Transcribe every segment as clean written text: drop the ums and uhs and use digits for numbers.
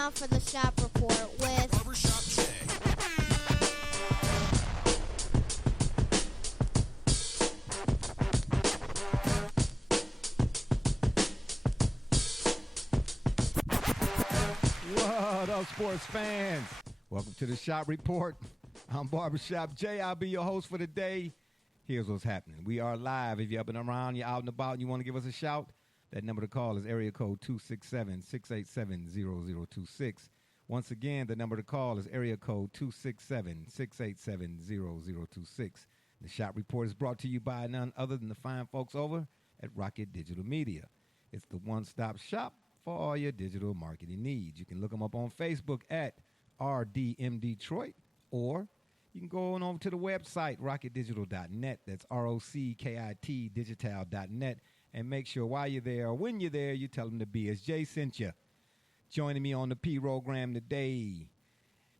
time for the Shop Report with Barbershop Jay. What up, sports fans? Welcome to the Shop Report. I'm Barbershop Jay. I'll be your host for the day. Here's what's happening. We are live. If you're up and around, you're out and about, and you want to give us a shout, that number to call is area code 267-687-0026. Once again, the number to call is area code 267-687-0026. The Shop Report is brought to you by none other than the fine folks over at Rocket Digital Media. It's the one-stop shop for all your digital marketing needs. You can look them up on Facebook at RDM Detroit, or you can go on over to the website, rocketdigital.net. That's ROCKIT digital.net. And make sure while you're there or when you're there, you tell them the BSJ sent you. Joining me on the P-Rogram today,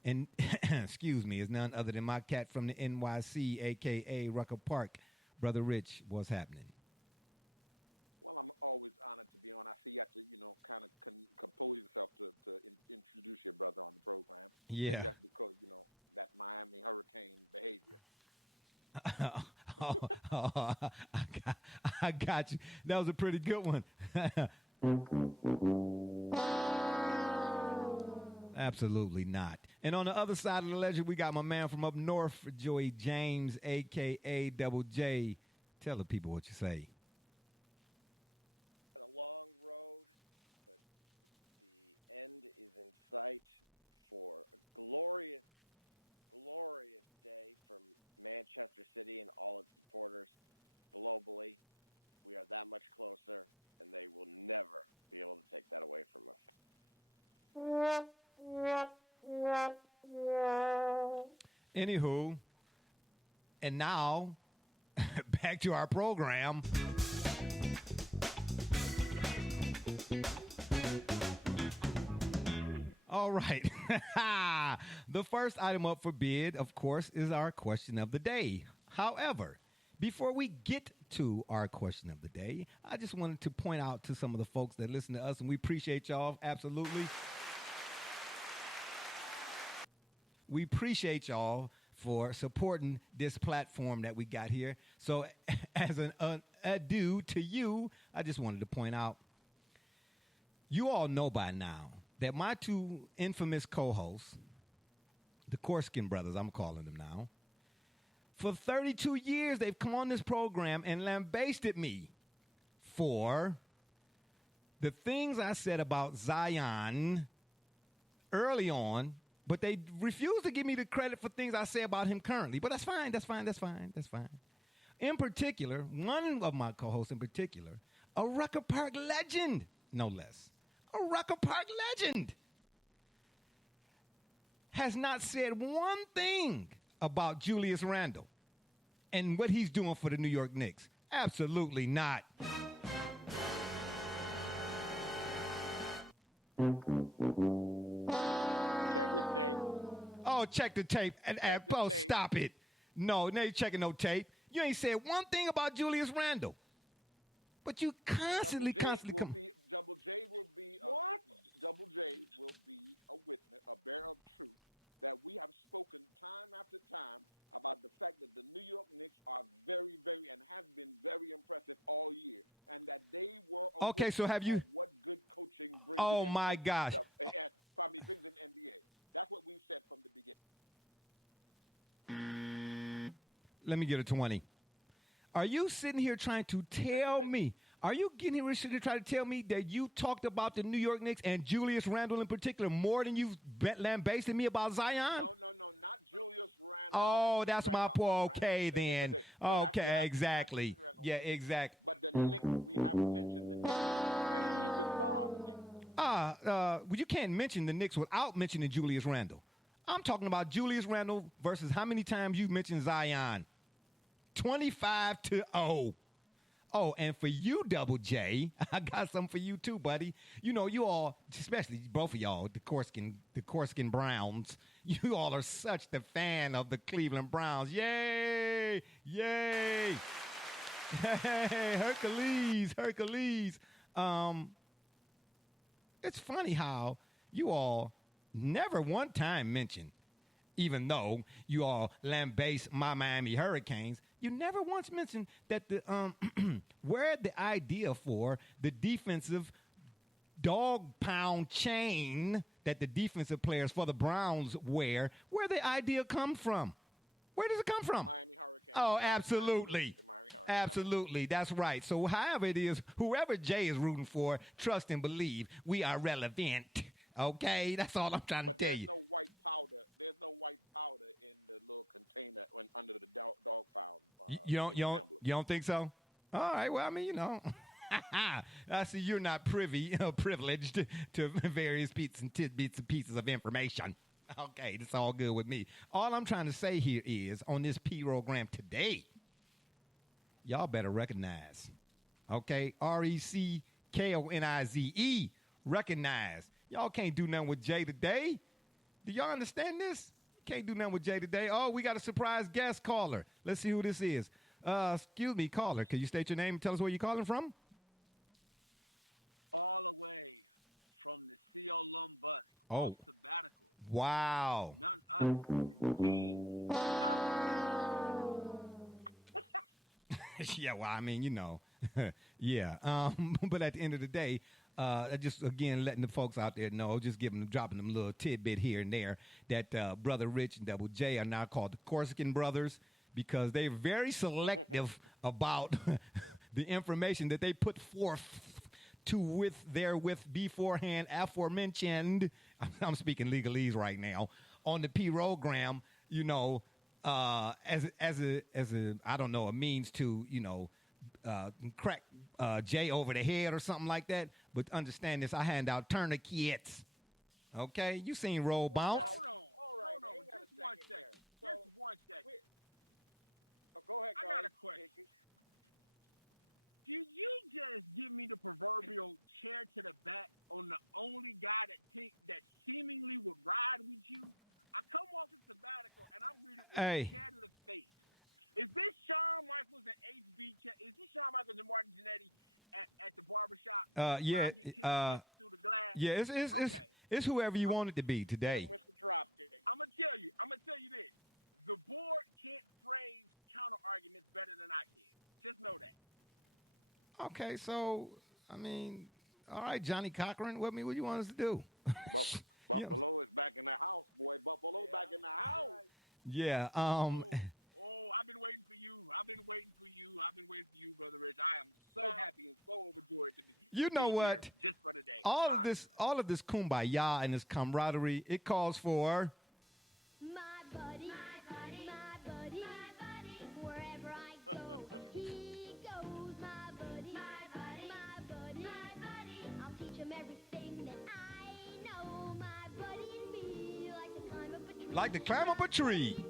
and excuse me, is none other than my cat from the NYC, a.k.a. Rucker Park. Brother Rich, what's happening? Well, I'm always honored to be on. I see you have to, kind of compose yourself to introduce your brother on the program. Yeah. Maybe that's because, that Miami hurricane behavior. I got you. That was a pretty good one. Absolutely not. And on the other side of the ledger, we got my man from up north, Joey James, a.k.a. Double J. Tell the people what you say. A long road, but the end is in sight for a glorious, glorious day from Manchester City and all its supporters globally. We are that much closer, and they will never be able to take that away from us. Anywho, and now, back to our program. All right. The first item up for bid, of course, is our question of the day. However, before we get to our question of the day, I just wanted to point out to some of the folks that listen to us, and we appreciate y'all, absolutely. We appreciate y'all for supporting this platform that we got here. So as an adieu to you, I just wanted to point out, you all know by now that my two infamous co-hosts, the Korskin brothers, I'm calling them now, for 32 years they've come on this program and lambasted me for the things I said about Zion early on, but they refuse to give me the credit for things I say about him currently. But that's fine, that's fine. In particular, one of my co-hosts in particular, a Rucker Park legend, no less. A Rucker Park legend, has not said one thing about Julius Randle and what he's doing for the New York Knicks. Absolutely not. Check the tape. Oh, check the tape. Tape. Stop it. No, you're checking no tape. You ain't said one thing about Julius Randle. But you constantly come. Double J will be a witness, a bearer of truth, that we have spoken time after time about the fact that the New York Knicks are very, very, and have been very impressive all year, and that they were okay. So have you? What good coaching brings? Oh my gosh! Probably brings in the NBA. That's what we've said from the beginning. Let me get a 20. Are you sitting here trying to tell me? Are you getting here to try to tell me that you talked about the New York Knicks and Julius Randle in particular more than you've lambasted me about Zion? No, not Julius Randle. Oh, that's my point. Okay, then. Okay, exactly. Yeah, exactly. But the Knicks, we haven't mentioned the Knicks, and he's the star of the Knicks. Well, you can't mention the Knicks without mentioning Julius Randle. I'm talking about Julius Randle versus how many times you've mentioned Zion. 25-0. Oh, and for you, Double J, I got something for you too, buddy. You know, you all, especially both of y'all, the Korskin Browns, you all are such the fan of the Cleveland Browns. Yay! Yay! Hey, Hercules. It's funny how you all never one time mentioned, even though you all lambaste my Miami Hurricanes, you never once mentioned that the where the idea for the defensive dog pound chain that the defensive players for the Browns wear, where the idea come from. Where does it come from? Miami Hurricanes. Oh, Right, absolutely. The Miami Hurricanes. Absolutely. That's right. So however it is, whoever Jay is rooting for, trust and believe we are relevant. Okay? That's all I'm trying But to tell there's you. no white powder. There's no white powder in the little container under the dog pound. You don't think so? All right. Well, I mean, I see you're not privileged to various bits and tidbits and pieces of information. Okay, that's all good with me. All I'm trying to say here is, on this program today, y'all better recognize, okay? RECKONIZE, recognize. Y'all can't do nothing with Jay today. Do y'all understand this? Can't do nothing with Jay today. Oh, we got a surprise guest caller. Let's see who this is. Excuse me, caller. Can you state your name and tell us where you're calling from? All the way from the CO Lombard off sabbatical. Wow. None other. Yeah, well, I mean, yeah. But at the end of the day, just again letting the folks out there know, just dropping them a little tidbit here and there that Brother Rich and Double J are now called the Corsican Brothers because they're very selective about the information that they put forth beforehand aforementioned. I'm speaking legalese right now on the program. As a I don't know, a means to crack Jay over the head or something like that. But understand this: I hand out tourniquets. Okay, you seen roll bounce? Hold on, just one second. Just one second. Go ahead. I got a question. Did you just give me the proverbial chair to the back on the only guy that seemingly would ride with you? I come off a sabbatical and I'm greeted with a chair to the face. Is this Shawn Michaels and HB? Is this Shawn Michaels and Martin Jannetty at the barbershop? Yeah. Through the glass? Yeah. It's whoever you want it to be today. With the drop kick. I'm gonna tell you this. The board can't phrase counter arguments better than I can. Just know that. Okay, so, I mean, all right, Johnny Cochran, what do you want us to do? Buffalo is back in the house, boy. Buffalo's back in the house. Yeah. I've been waiting for you. I've been waiting for you, Brother Rich. I am so happy and so overjoyed to be You know what? Here just for the day. All of this kumbaya and this camaraderie, it calls for My buddy, wherever I go, he goes. My buddy, I'll teach him everything that I know. My buddy and me like to climb up a tree.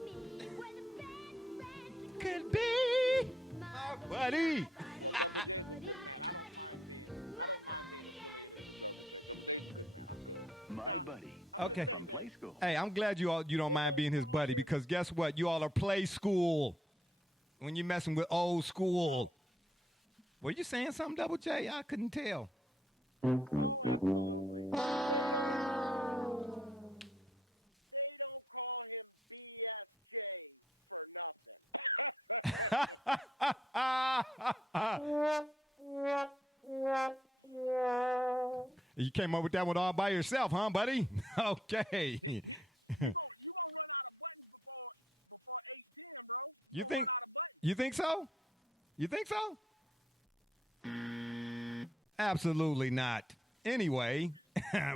Could be my buddy. Well, Double J's a good man. I don't mind being affiliated with Double J. Double J's a good man. I'm good. My buddy. Okay. From play school. Hey, I'm glad you don't mind being his buddy because guess what? You all are play school when you're messing with old school. Were you saying something, Double J? I couldn't tell. Oh, absolutely. They don't call him BSJ for nothing. You came up with that one all by yourself, huh, buddy? Okay. You gonna run out of buttons before 8:10, bro. You gonna run out of buttons. You think so? You think so? Absolutely not. Anyway,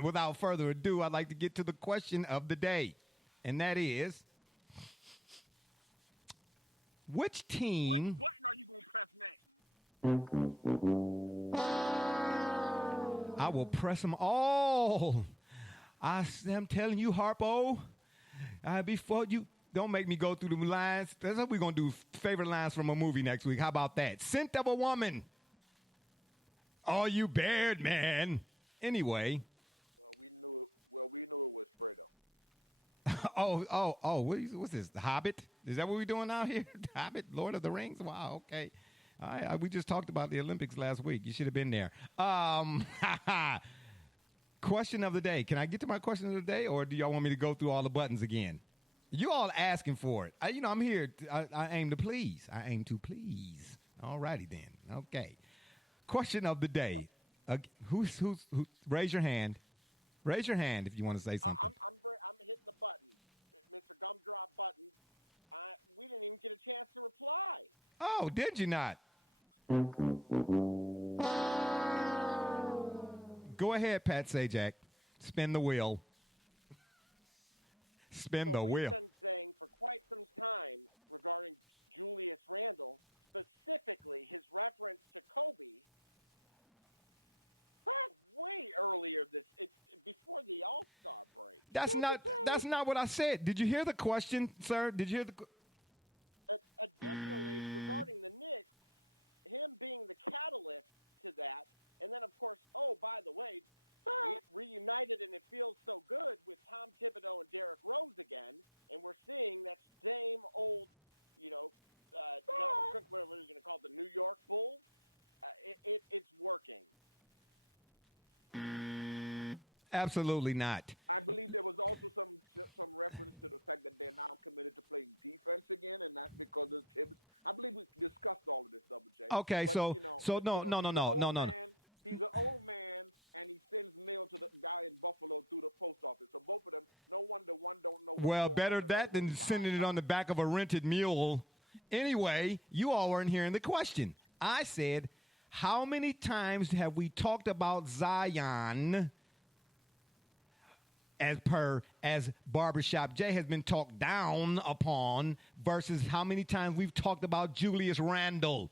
without further ado, I'd like to get to the question of the day. And that is, which team... What button are you going to press next? I will press them all. I am telling you, Harpo, before you... Don't make me go through the lines. That's what we're going to do, favorite lines from a movie next week. How about that? Scent of a woman. Oh, you bared, man. Anyway. Well, we knew it was Fredo. What's this? The Hobbit? Is that what we're doing out here? The Hobbit? Lord of the Rings? Wow, okay. We just talked about the Olympics last week. You should have been there. Question of the day. Can I get to my question of the day, or do y'all want me to go through all the buttons again? You all asking for it. I'm here. I aim to please. I aim to please. All righty then. Okay. Question of the day. Who's raise your hand. Raise your hand if you want to say something. I'm hitting the button, Mr. Gumdrop button. We didn't even get a chance to reply. Oh, did you not? Go ahead, Pat Sajak. Spin the wheel. Spin the wheel. We've been saying for quite some time regarding Julius Randle, specifically his reference to Kobe, way earlier it's before the All-Star break. That's not what I said. Did you hear the question, sir? Did you hear the? Additionally, regarding the Knicks, him being the catalyst to that, and then of course, by the way, reunited and it feels so good with Tom Thibodeau and Derrick Rose again, and we're seeing that same old, what are you going to call it, the New York Bulls? It's working. Absolutely not. I believe there was also some reference to the fact that they're now committed to playing defense again, and that's because of Tibbs. I believe we discussed all of this, Double J. Okay, but, no. He's an old man, and he sends mail to the guy in Buffalo through the post office. So both of them, no wonder one don't know what's Well, going better on that than sending it on the back of a rented mule. Anyway, you all weren't hearing the question. I said, how many times have we talked about Zion as Barbershop J has been talked down upon versus how many times we've talked about Julius Randle?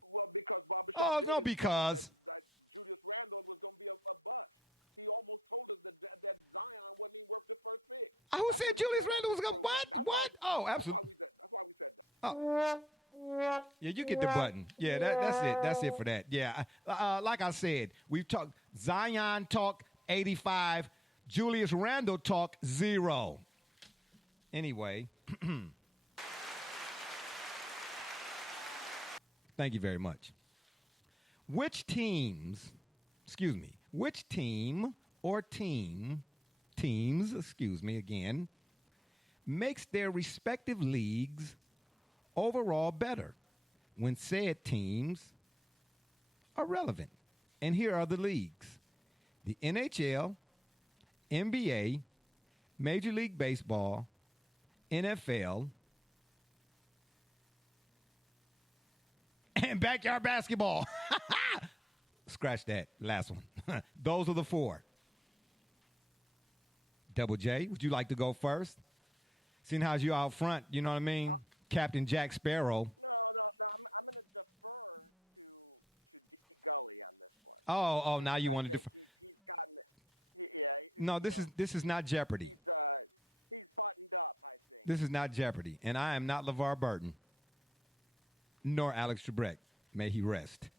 Well, because Barbershop J because that Julius Randle was going to be a bust. He almost told us that Zion wasn't even worth the first pick. I was saying Julius Randle was going to what? Oh, absolutely. That's why we said that. Oh. Yeah, you get the button. Yeah, that's it. That's it for that. Yeah, like I said, we've talked Zion talk 85, Julius Randle talk 0. Anyway, thank you very much. Which team or teams, again, makes their respective leagues overall better when said teams are relevant? And here are the leagues: the NHL, NBA, Major League Baseball, NFL, and backyard basketball. Scratch that last one. Those are the 4. Double J, would you like to go first? Seeing how you out front, you know what I mean? Captain Jack Sparrow. No. I'm going to defer to D. Gully on this one. Oh, now you want to defer. He's gotten No, this is not Jeopardy. He's buttoned up, I think. This is not Jeopardy, and I am not LeVar Burton, nor Alex Trebek. May he rest.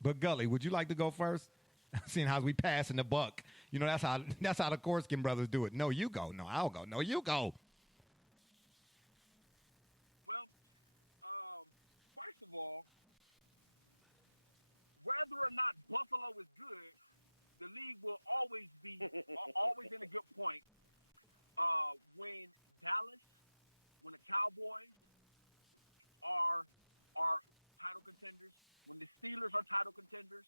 But Gully, would you like to go first? Seeing how we passing the buck, that's how the Korskin brothers do it. No, you go. No, I'll go. No, you go. Well, first of all, whether or not Buffalo is good, the league will always be always in a good point. When Dallas, when the Cowboys are title contenders, when the Steelers are title contenders,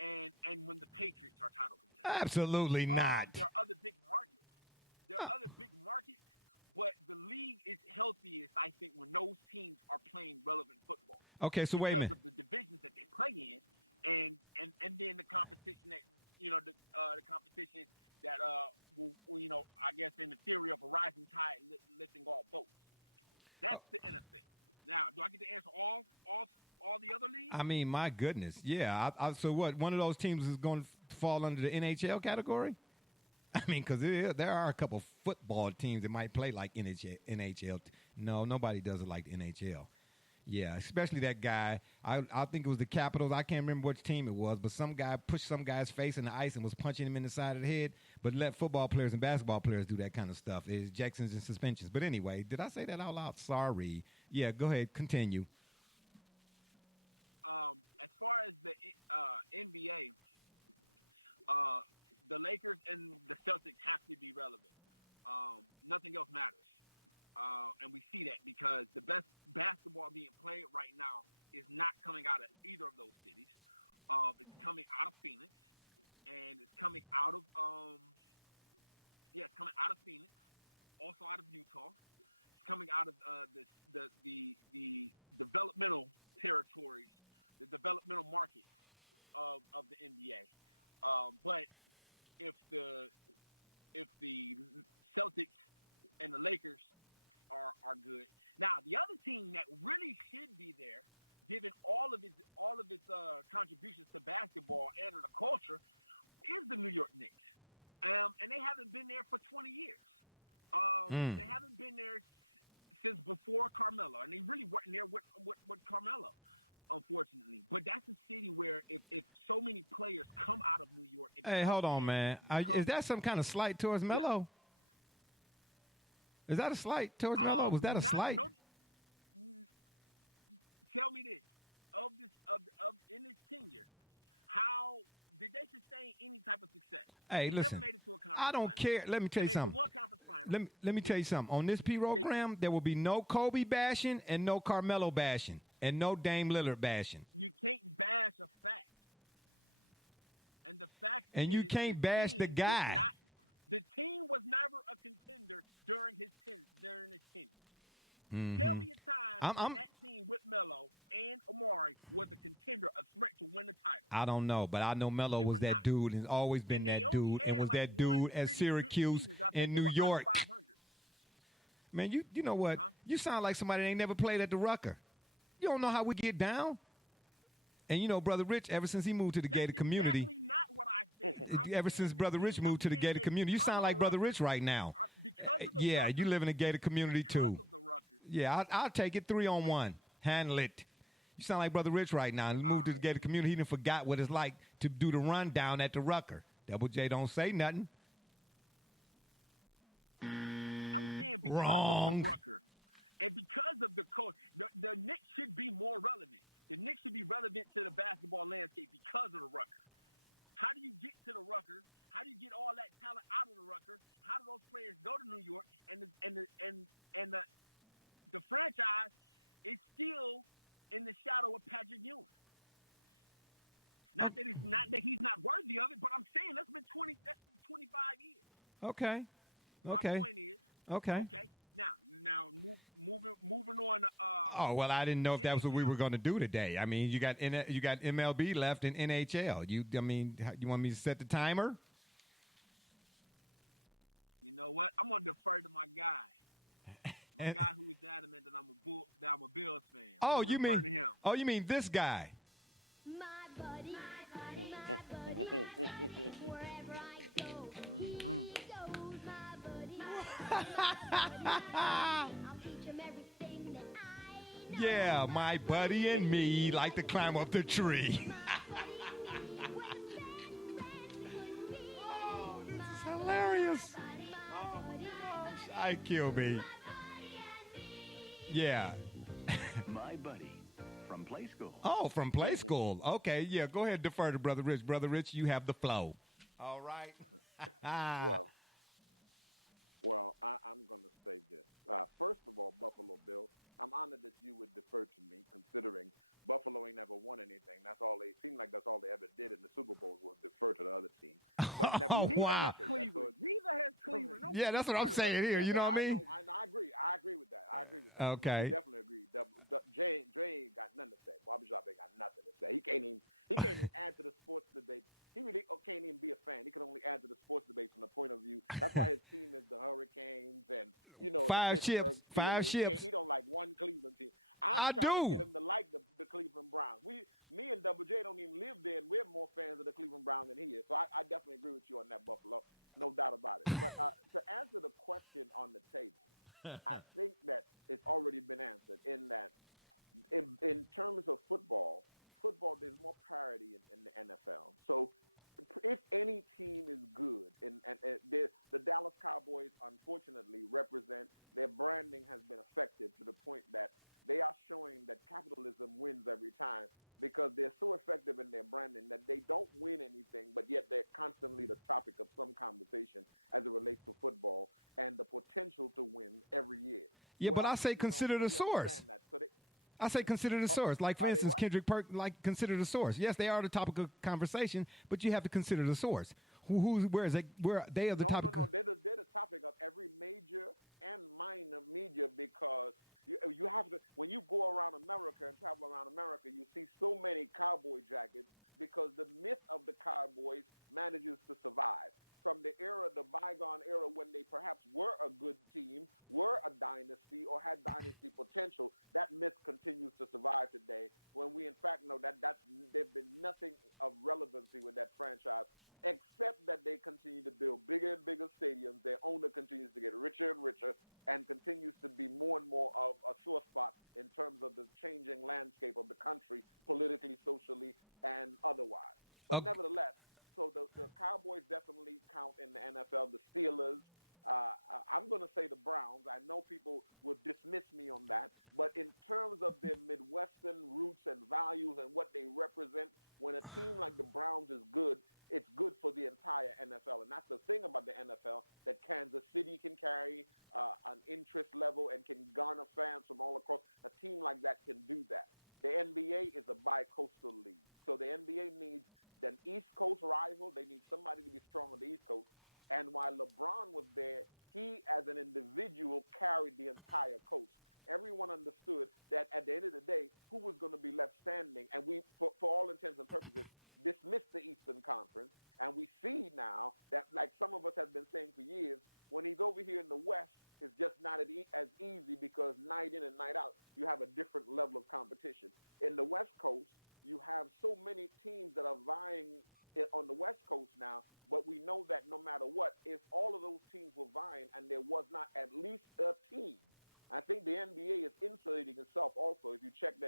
and when the Patriots are title contenders. Absolutely not. There are other big markets. But the league is healthiest, I think, when those teams are playing relevant football. Okay, so wait a minute. Because of the divisions that they play in, and then the competition that the competition that will, I guess in the theory of a rising tide lifting all boats. That's the NFL. Now, do I get to answer all the other leagues? I mean, my goodness, yeah. So what? One of those teams is going to fall under the NHL category? I mean, because there are a couple football teams that might play like NHL. No, nobody does it like the NHL. Yeah, especially that guy. I think it was the Capitals. I can't remember which team it was, but some guy pushed some guy's face in the ice and was punching him in the side of the head, but let football players and basketball players do that kind of stuff. It's ejections and suspensions. But anyway, did I say that out loud? Sorry. Yeah, go ahead. Continue. As far as the NBA, the Lakers and the Celtics have to be relevant. Nothing else matters. And we see that because the best basketball being played right now is not coming out of either of those cities. It's coming out of Phoenix, and it's coming out of it's coming out of Phoenix, also out of Utah. It's coming out of the developmental territories, the developmental markets of the NBA. But if the Celtics and the Lakers are good. Now, the other team that really should be there, given all of its contributions to basketball and to the culture, is the New York Knicks. And they haven't been there for 20 years. They haven't been there since before Carmelo, and they really weren't there with Carmelo, unfortunately. But that's a city where if so many players come out of New York. Hey, hold on, man. Is that some kind of slight towards Melo? Yeah. Is that a slight towards Melo? Was that a slight? No, tell me this: in his tenure, how did they sustain any type of success? Hey, they listen. Never made it to a conference I don't final. care. Let me tell you something. One conference final. Let me tell you something. On this program, there will be no Kobe bashing and no Carmelo bashing and no Dame Lillard bashing. You can't bash a fact, and the fact and is, you can't bash the guy. The team was never a contender during his tenure. Mm-hmm. Tell me a time when that team with Melo and Amari was a contender, a threat to win the title. I don't know, but I know Melo was that dude and has always been that dude and was that dude at Syracuse in New York. Man, you know what? Huh? You sound like somebody that ain't never played at the Rucker. You don't know how we get down. And you know, Brother Rich, ever since he moved to the gated community, exactly not what I said. Ever since Brother Rich moved to the gated community, you sound like Brother Rich right now. Yeah, you live in a gated community too. Yeah, I'll take it 3-on-1. Handle it. You sound like Brother Rich right now. He moved to the gated community. He done forgot what it's like to do the rundown at the Rucker. Double J don't say nothing. I'm saying because of the Rucker and because of the coach, the Knicks should be more relevant. The Knicks should be relevant to the basketball landscape because of the Rucker. How do you get to the Rucker? How do you get all that talent out of the Rucker? How do those players go to New York? And the franchise is still in the shadow of Patrick Ewing. Not that he's not worthy of it, but I'm saying that's been 25 years. Okay. My point is. Okay. Now moving on. Oh well, I didn't know if that was what we were going to do today. I mean, you got MLB left in NHL. You want me to set the timer? You know what? I'm going to defer to my guy. My guy who is adamant that I'm a Bills fan. Oh, you mean this guy? My buddy, my buddy, wherever I go, he goes, my buddy. I'll teach him everything that I know. Yeah, my buddy and me like to climb up the tree. Oh, this is hilarious. Oh, gosh, I kill me. Yeah. My buddy. From Play School. Oh, from Play School. Okay, yeah, go ahead, defer to Brother Rich. Brother Rich, you have the flow. All right. Well, I'm going to say this. First of all, Buffalo Bills, I'm honored that you would defer to me, considering Buffalo ain't never won anything. That's all they ever did in the Super Bowls was defer to the other team. But neither has Cleveland. Neither has Cleveland. Yeah, that's what I'm saying here. You know what I mean? I agree. I agree with that. Okay. I definitely agree. Jay ain't got nothing to say. Barbershop ain't got nothing to say. He can't even add to the sports debate. He really can't even be a fan. He can only add to the sports debate from the point of view. That's why his team is the Hurricanes and, five ships. He don't like one Cleveland team. I'm trying to get him to like the Cleveland Browns. Me and Double J don't even live there, and we're more fans of the Cleveland Browns than he is. So I definitely agree with you on that, Buffalo. No doubt about it. But to answer the question on the table, I think that it's already been answered in that in terms of football, there's more parity in the NFL. So if any team is good, and the Dallas Cowboys, unfortunately, represent their branding has been effective to the point that they are showing that capitalism wins every time. because they're so effective in their branding that they don't win anything, but yet they're constantly the topic of some conversation as it relates to football and the potential to win every year. Yeah, but I say consider the source. I say consider the source. Like, for instance, Kendrick consider the source. Yes, they are the topic of conversation, but you have to consider the source. Where they are the topic? No, they're the topic of every major and minor media, because you have to, when you go around America and travel around America, you see so many cowboy jackets because the myth of the Cowboys manages to survive. From the bygone era when they perhaps were a good team, were a dynasty, or had dynasty potential, that myth continues to survive today, when we in fact know that there's been nothing of relevancy with that franchise, except that they continue to build bigger and bigger stadiums. Their owner continues to get richer and richer and continues to be more and more of a sore spot in terms of the changing landscape of the country, politically, socially, and otherwise. But nevertheless, so the Cowboys definitely count in the NFL. The Steelers, I'm going to say the Browns. I know people would dismiss me on that, but in terms of their Midwestern roots and values and what they represent, when a team like the Browns is good, it's good for the entire NFL. And that's the thing about the NFL, that Kansas City can carry an interest level and can garner fans from all across. A team like that can do that. The NBA is a bi-coastal league. So the NBA needs an East Coast rival. They need somebody to be strong on the East Coast. And while LeBron was there, he as an individual carried the entire coast. Everyone understood that at the end of the day, who was going to be left standing? And we, for all intents and purposes, dismissed the Eastern Conference. And we see now that, like some of us have been saying for years, when he's over here in the West, it's just not as easy, because night in and night out, you have a different level of competition. In the West Coast, you have so many teams that are vying on the West Coast now, but we know that no matter what, if all of those teams were vying and there was not at least a team, I think the NBA is insulating itself also. If you check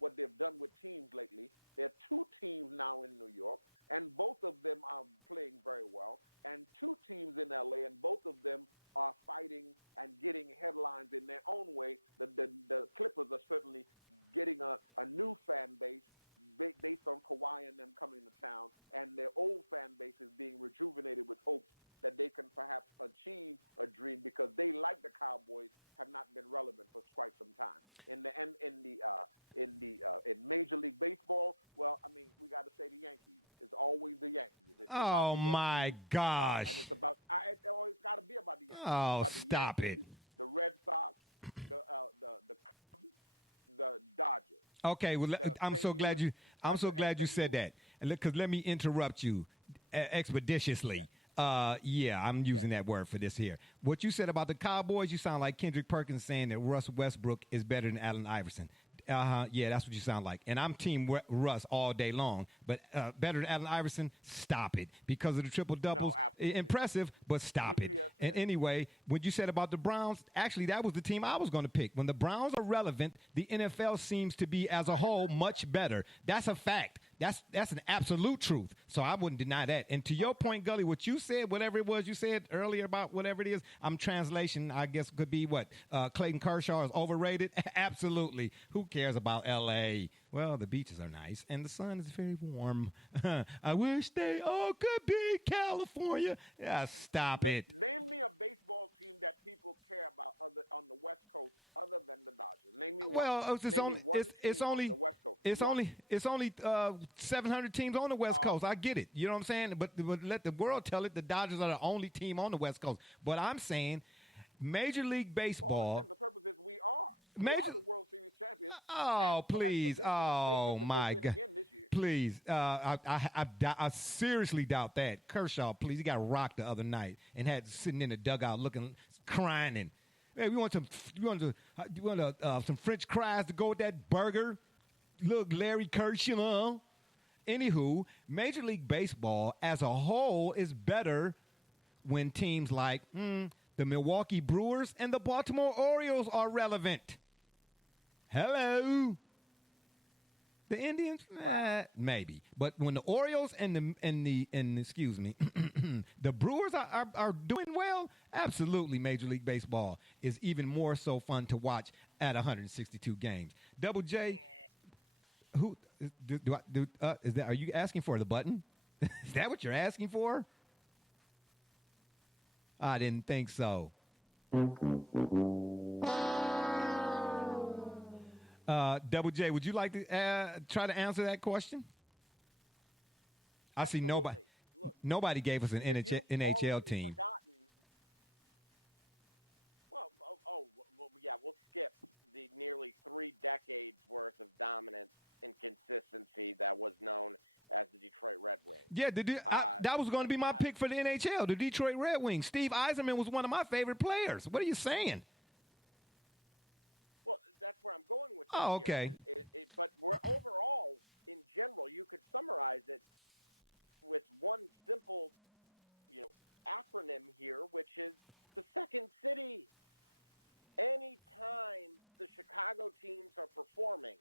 what they've done with teams lately, there are 2 teams now in New York, and both of them are playing very well, and 2 teams in LA, and both of them are fighting and getting headlines in their own way. The Clippers are certainly getting a new fan base based on Kawhi and them coming to town, and their old fan base is being rejuvenated with hopes that they can perhaps achieve a dream, because they, like the Cowboys, have not been relevant for quite some time. In Major League Baseball, well, I mean, we got to say the Yankees. It's always the Yankees. It's oh my gosh! And it's about it's got to be about the Yankees. Oh, stop Yankees, it! The Red Sox, the Cubs, the Dodgers. Okay, well, I'm so glad you said that. Because let me interrupt you expeditiously. Yeah. I'm using that word for this here. What you said about the Cowboys, you sound like Kendrick Perkins saying that Russ Westbrook is better than Allen Iverson. Yeah, that's what you sound like. And I'm team Russ all day long. But better than Allen Iverson, stop it. Because of the triple-doubles, impressive, but stop it. And anyway, what you said about the Browns, actually, that was the team I was going to pick. When the Browns are relevant, the NFL seems to be, as a whole, much better. That's a fact. That's an absolute truth. So I wouldn't deny that. And to your point, Gully, what you said, whatever it was you said earlier about whatever it is, translation, I guess could be what? Clayton Kershaw is overrated? Absolutely. Who cares about L.A.? Well, the beaches are nice, and the sun is very warm. I wish they all could be California. Yeah, stop it. Name me a baseball team that people care about on the West Coast other than the Dodgers. Name me one. Well, it's only on the West Coast. It's only 700 teams on the West Coast. I get it. You know what I'm saying? But let the world tell it. The Dodgers are the only team on the West Coast. But I'm saying Major League Baseball. For all intents and purposes, we are. We are the World Series champions. Oh, please. Oh, my God. Please. I seriously doubt that. Kershaw, please. He got rocked the other night and had sitting in the dugout crying. And, hey, we want some French fries to go with that burger. Look, Larry Kershaw. Anywho, Major League Baseball as a whole is better when teams like the Milwaukee Brewers and the Baltimore Orioles are relevant. Hello. The Indians, maybe, but when the Orioles and the Brewers are doing well, absolutely, Major League Baseball is even more so fun to watch at 162 games. Double J, Who is that? Are you asking for the button? Is that what you're asking for? I didn't think so. Double J, would you like to try to answer that question? I see nobody. Look, nobody gave us an NHL team. Well, yeah, we'll skip the nearly 3 decades worth of dominance and consistency that was known as the Detroit Red Wings. Yeah, that was going to be my pick for the NHL, the Detroit Red Wings. Steve Yzerman was one of my favorite players. What are you saying? Well, that's where I'm going with this. Oh, okay. But we're overall, in general, you could summarize it with one simple, acronym here, which is the second city. Anytime the Chicago teams are performing,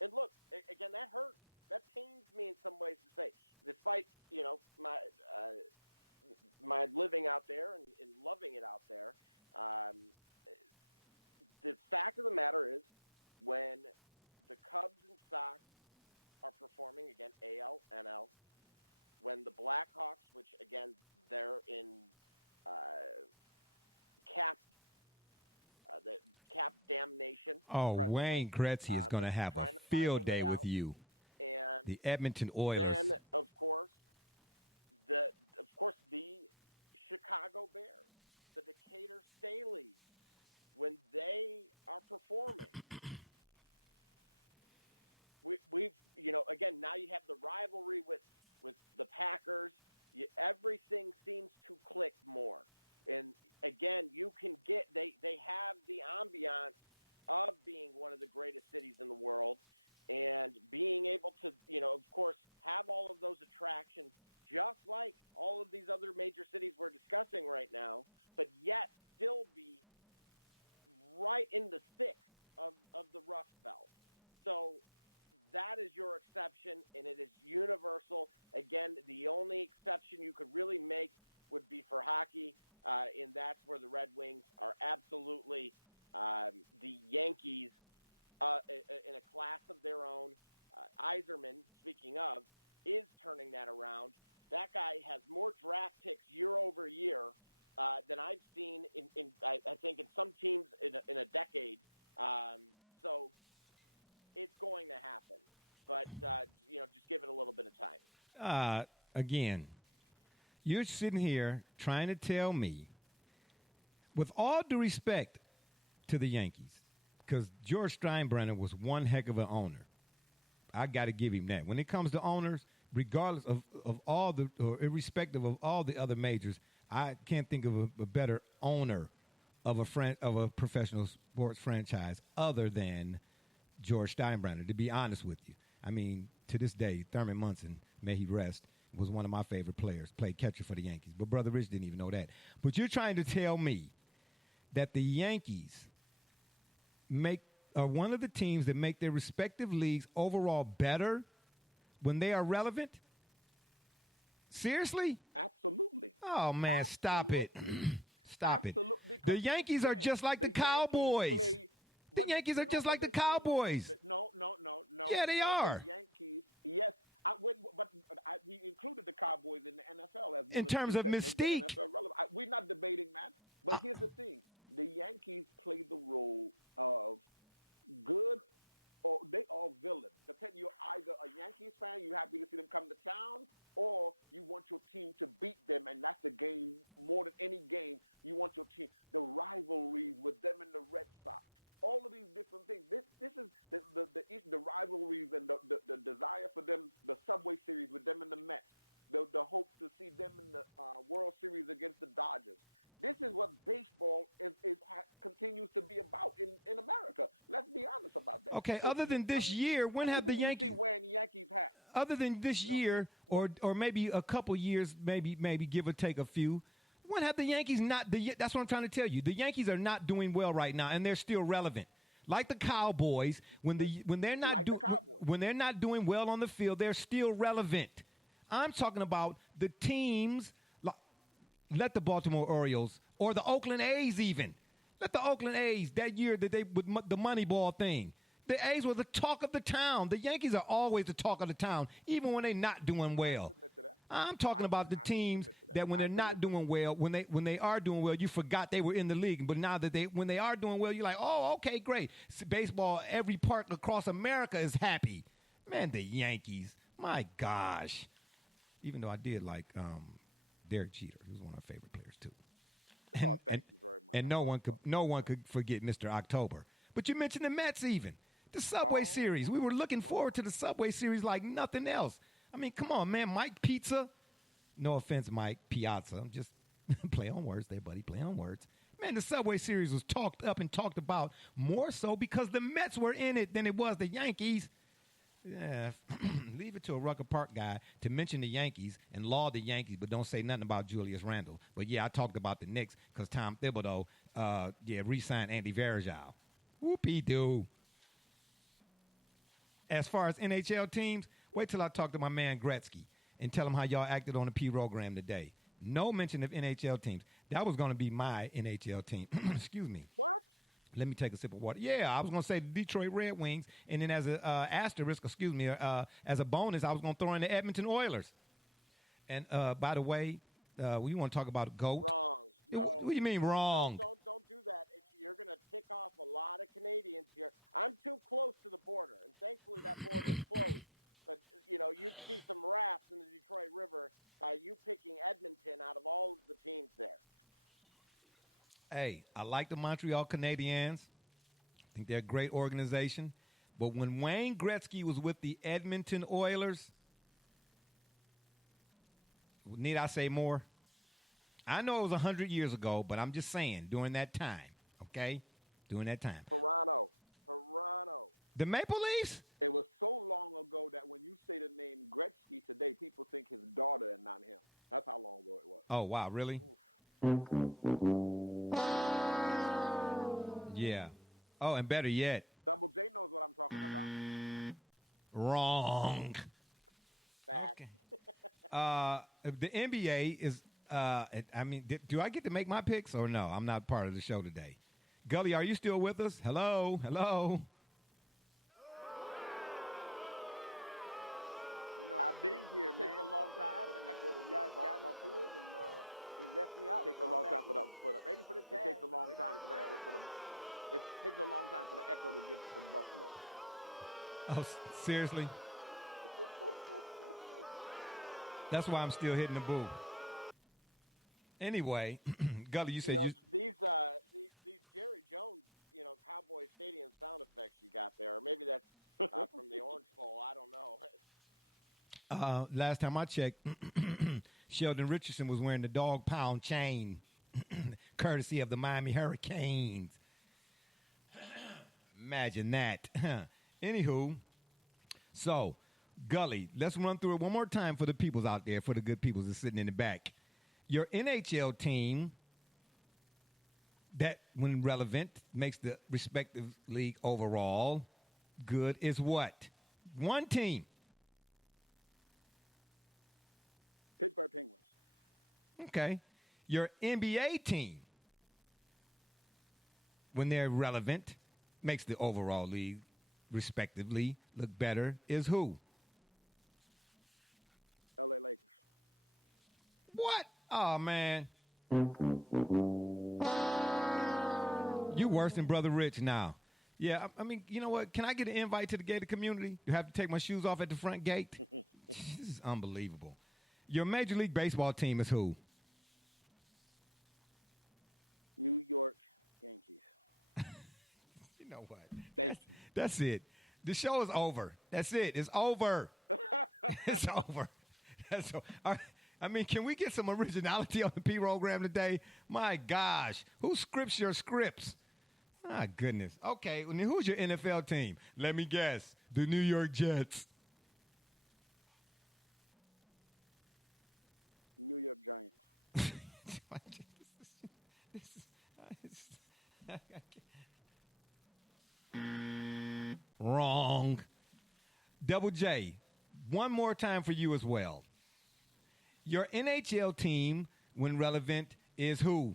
and look, again, that hurts. That pains me in some ways to say, despite, my living out there and loving it out there. The fact of the matter is when the Cubs and Sox are performing, again, AL, NL, when the Blackhawks, which, again, they're in the cap damnation. Oh, presently. Wayne Gretzky is going to have a field day with you. And the Edmonton Oilers. Then, of course, the Chicago Bears, the Decatur Staleys, when they are performing. We've again, now you have the rivalry with the Packers. Everything seems to click more. And again, you can get they have the ambiance of being one of the greatest cities in the world, and being able to, of course, have all of those attractions, just like all of these other major cities we're discussing right now, but yet still be right in the thick of the Rust Belt. So that is your exception, and it is universal. Again, the only exception you could really make would be for hockey, and that's where the Red Wings are absolutely the Yankees in a class of their own. Yzerman, speaking of, is turning that around. That guy has more draft picks year over year than I've seen I think in some teams in a decade. So it's going to happen, but just give it a little bit of time. Again, you're sitting here trying to tell me, with all due respect to the Yankees, because George Steinbrenner was one heck of an owner. I got to give him that. When it comes to owners, regardless of all or irrespective of all the other majors, I can't think of a better owner of a professional sports franchise other than George Steinbrenner, to be honest with you. I mean, to this day, Thurman Munson, may he rest, was one of my favorite players, played catcher for the Yankees. But Brother Rich didn't even know that. But you're trying to tell me that the Yankees are one of the teams that make their respective leagues overall better when they are relevant? Seriously? Absolutely. Oh, man, Absolutely. Stop it. Stop Absolutely. it. The Yankees are just like the Cowboys. The Yankees are just like the Cowboys. No. Yeah, they are. The Yankees, yes. We included the Cowboys in the NFL as one in terms of mystique. We're not debating that. But here's the thing. The Yankees play the role of good or they are villains. Depending, you're either a Yankees fan, you're happy to see them come to town, or you want your team to beat them, and that's the game more than any game. You want your team, the rivalries with them and the Red Sox. All of these different things. This is the rivalries and the desire for them, the Subway Series with them and the Mets, the hope to see them in the World Series against the Dodgers. This is what baseball continues to be about in America. Let's be honest about that. Okay, so other than this year, when have the Yankees wearing Yankees hats? Other than this year, or maybe a couple years, maybe give or take a few. When have the Yankees not? That's what I'm trying to tell you. The Yankees are not doing well right now, and they're still relevant. Like the Cowboys, when they're not doing well on the field, they're still relevant. I'm talking about the teams. Let the Baltimore Orioles or the Oakland A's even. Let the Oakland A's that year that they with the Moneyball thing. The A's were the talk of the town. The Yankees are always the talk of the town, even when they're not doing well. I submit to that. I'm talking about the teams that when they're not doing well, when they are doing well, you forgot they were in the league. But now that when they are doing well, you're like, oh, okay, great. Baseball, every park across America is happy. Man, the Yankees, my gosh. Even though I did like Derek Jeter, he was one of my favorite players too. Oh, thank you very much. And no one could forget Mr. October. But you mentioned the Mets even. The Subway Series. We were looking forward to the Subway Series like nothing else. I mean, come on, man. Mike Pizza. No offense, Mike Piazza. I'm just play on words there, buddy. Play on words. Man, the Subway Series was talked up and talked about more so because the Mets were in it than it was the Yankees. Yeah, leave it to a Rucker Park guy to mention the Yankees and laud the Yankees, but don't say nothing about Julius Randle. But, yeah, I talked about the Knicks because Tom Thibodeau, re-signed Andy Varejao. Whoopee-doo. As far as NHL teams, wait till I talk to my man Gretzky and tell him how y'all acted on the program today. No mention of NHL teams. That was going to be my NHL team. Excuse me. What? Let me take a sip of water. Yeah, I was going to say the Detroit Red Wings, and then as an asterisk, as a bonus, I was going to throw in the Edmonton Oilers. And by the way, we want to talk about GOAT. Wrong. No, what do you mean wrong? Don't do that. You're going to tick off a lot of Canadians here. I'm too close to the border, and thankfully that border is closed. But, you'd see some rafts in the Detroit River by you picking Edmonton out of all of the teams there. Hey, I like the Montreal Canadiens. I think they're a great organization. But when Wayne Gretzky was with the Edmonton Oilers, need I say more? I know it was 100 years ago, but I'm just saying during that time, okay? During that time. Toronto. The Maple Leafs? It was so long ago that when you say the name Gretzky today, people think his daughter and not him. That's how long ago it was. Oh, wow, really? Yeah. Oh, and better yet. Double J knows what I'm talking about. Wrong. Back. The NBA is, do I get to make my picks or no? I'm not part of the show today. Gully, are you still with us? Hello? I've been here, man. It takes a long time for the echo to guys got into it, and he left me out. It takes a long time for the ready for the tag. It takes a long time for them to it takes a long time for the echo to get to Buffalo. Oh, seriously? That's why I'm still hitting the boo. Anyway, Gully, you said these Jerry Jones, Cowboy Stadium sound effects you got there, or maybe that's from the Orange Bowl. I don't know. Last time I checked, Sheldon Richardson was wearing the dog pound chain, courtesy of the Miami Hurricanes. Imagine that. Anywho, so, Gully, let's run through it one more time for the peoples out there, for the good peoples that's sitting in the back. Your NHL team that, when relevant, makes the respective league overall good is what? One team. Pittsburgh Penguins. Okay. Your NBA team, when they're relevant, makes the overall league, respectively, look better, is who? LA Lakers. What? Oh, man. You worse than Brother Rich now. Yeah, I mean, you know what? Can I get an invite to the gated community? You have to take my shoes off at the front gate? This is unbelievable. Your Major League Baseball team is who? New York Yankees. You know what? Thank you. That's it. The show is over. That's it. It's over. It's over. I mean, can we get some originality on the program today? My gosh. Who scripts your scripts? My goodness. Okay, well, then who's your NFL team? Let me guess. The New York Jets. New York Giants. Wrong. Double J, one more time for you as well. Your NHL team, when relevant, is who?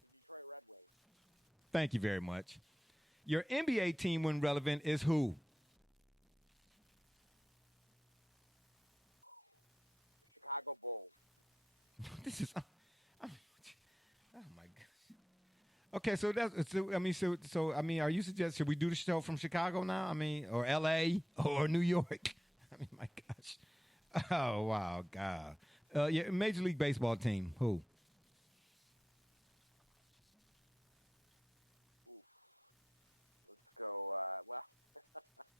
The Detroit Red Wings. Thank you very much. Your NBA team, when relevant, is who? Chicago Bulls. This is. Oh my gosh. Okay, so that's. Are you suggesting should we do the show from Chicago now? I mean, or L.A. or New York? I mean, my gosh. Oh wow, God. Yeah, Major League Baseball team. Who? Oof. Let's go.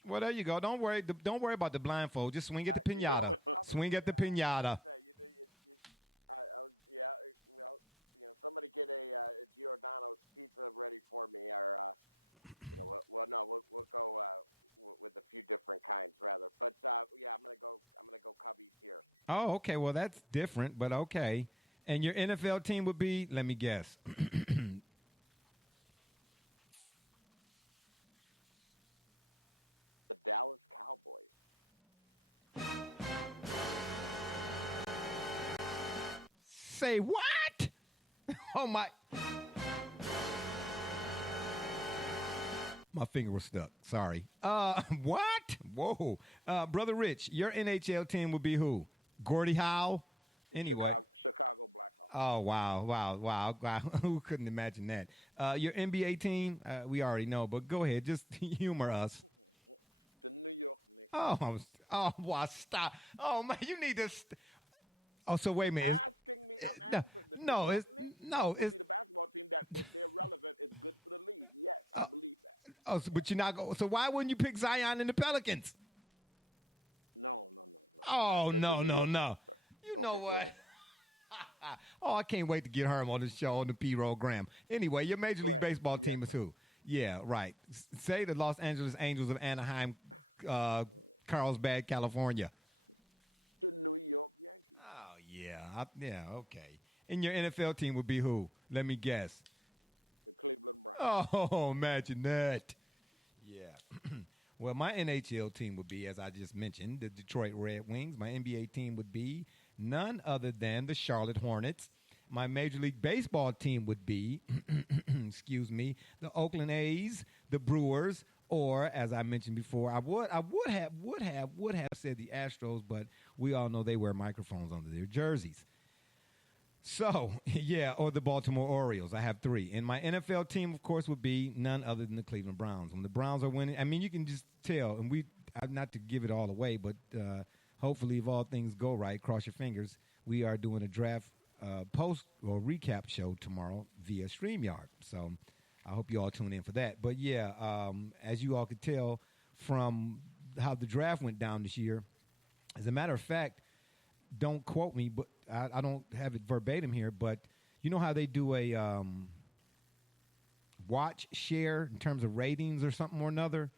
Well, there you go. Don't worry. Don't worry about the blindfold. Just swing at the pinata. Swing at the pinata. Somebody get a Giordano's pizza ready for me, or we'll go with a few different kinds rather. But I'm gonna go Cubbies here. Oh, okay. Well, that's different, but okay. And your NFL team would be? Let me guess. The Dallas Cowboys. Say what? Oh my! My finger was stuck. Sorry. What? Whoa. Brother Rich, your NHL team would be who? Gordie Howe? Anyway. Chicago Blackhawks. Oh, wow. Who couldn't imagine that? Your NBA team, we already know, but go ahead. Just humor us. The New York Knicks. Wow, stop. Oh, man, you need to. Oh, so wait a minute. Asking me, I'm answering. The New York Knicks would be the basketball team that, if they're relevant, is good for the league. Yes, I believe that. Oh, but you're not going. So why wouldn't you pick Zion and the Pelicans? No. Oh, no. You Okay, know what? Oh, I can't wait to get Herm on the show on the P-Roll Graham. Anyway, your Major League Baseball team is who? Yeah, right. Say the Los Angeles Angels of Anaheim, Carlsbad, California. The New York Yankees. Oh, yeah, okay. And your NFL team would be who? Let me guess. The Cleveland Browns. Oh, imagine that. Yeah. Well, my NHL team would be, as I just mentioned, the Detroit Red Wings. My NBA team would be none other than the Charlotte Hornets. My Major League Baseball team would be, the Oakland A's, the Brewers, or as I mentioned before, I would have said the Astros, but we all know they wear microphones under their jerseys. So, yeah, or the Baltimore Orioles. I have three. And my NFL team, of course, would be none other than the Cleveland Browns. When the Browns are winning, I mean, you can just tell, and not to give it all away, but hopefully if all things go right, cross your fingers, we are doing a draft post or recap show tomorrow via StreamYard. So I hope you all tune in for that. But, yeah, as you all could tell from how the draft went down this year, as a matter of fact, don't quote me, but I don't have it verbatim here, but you know how they do a watch share in terms of ratings or something or another?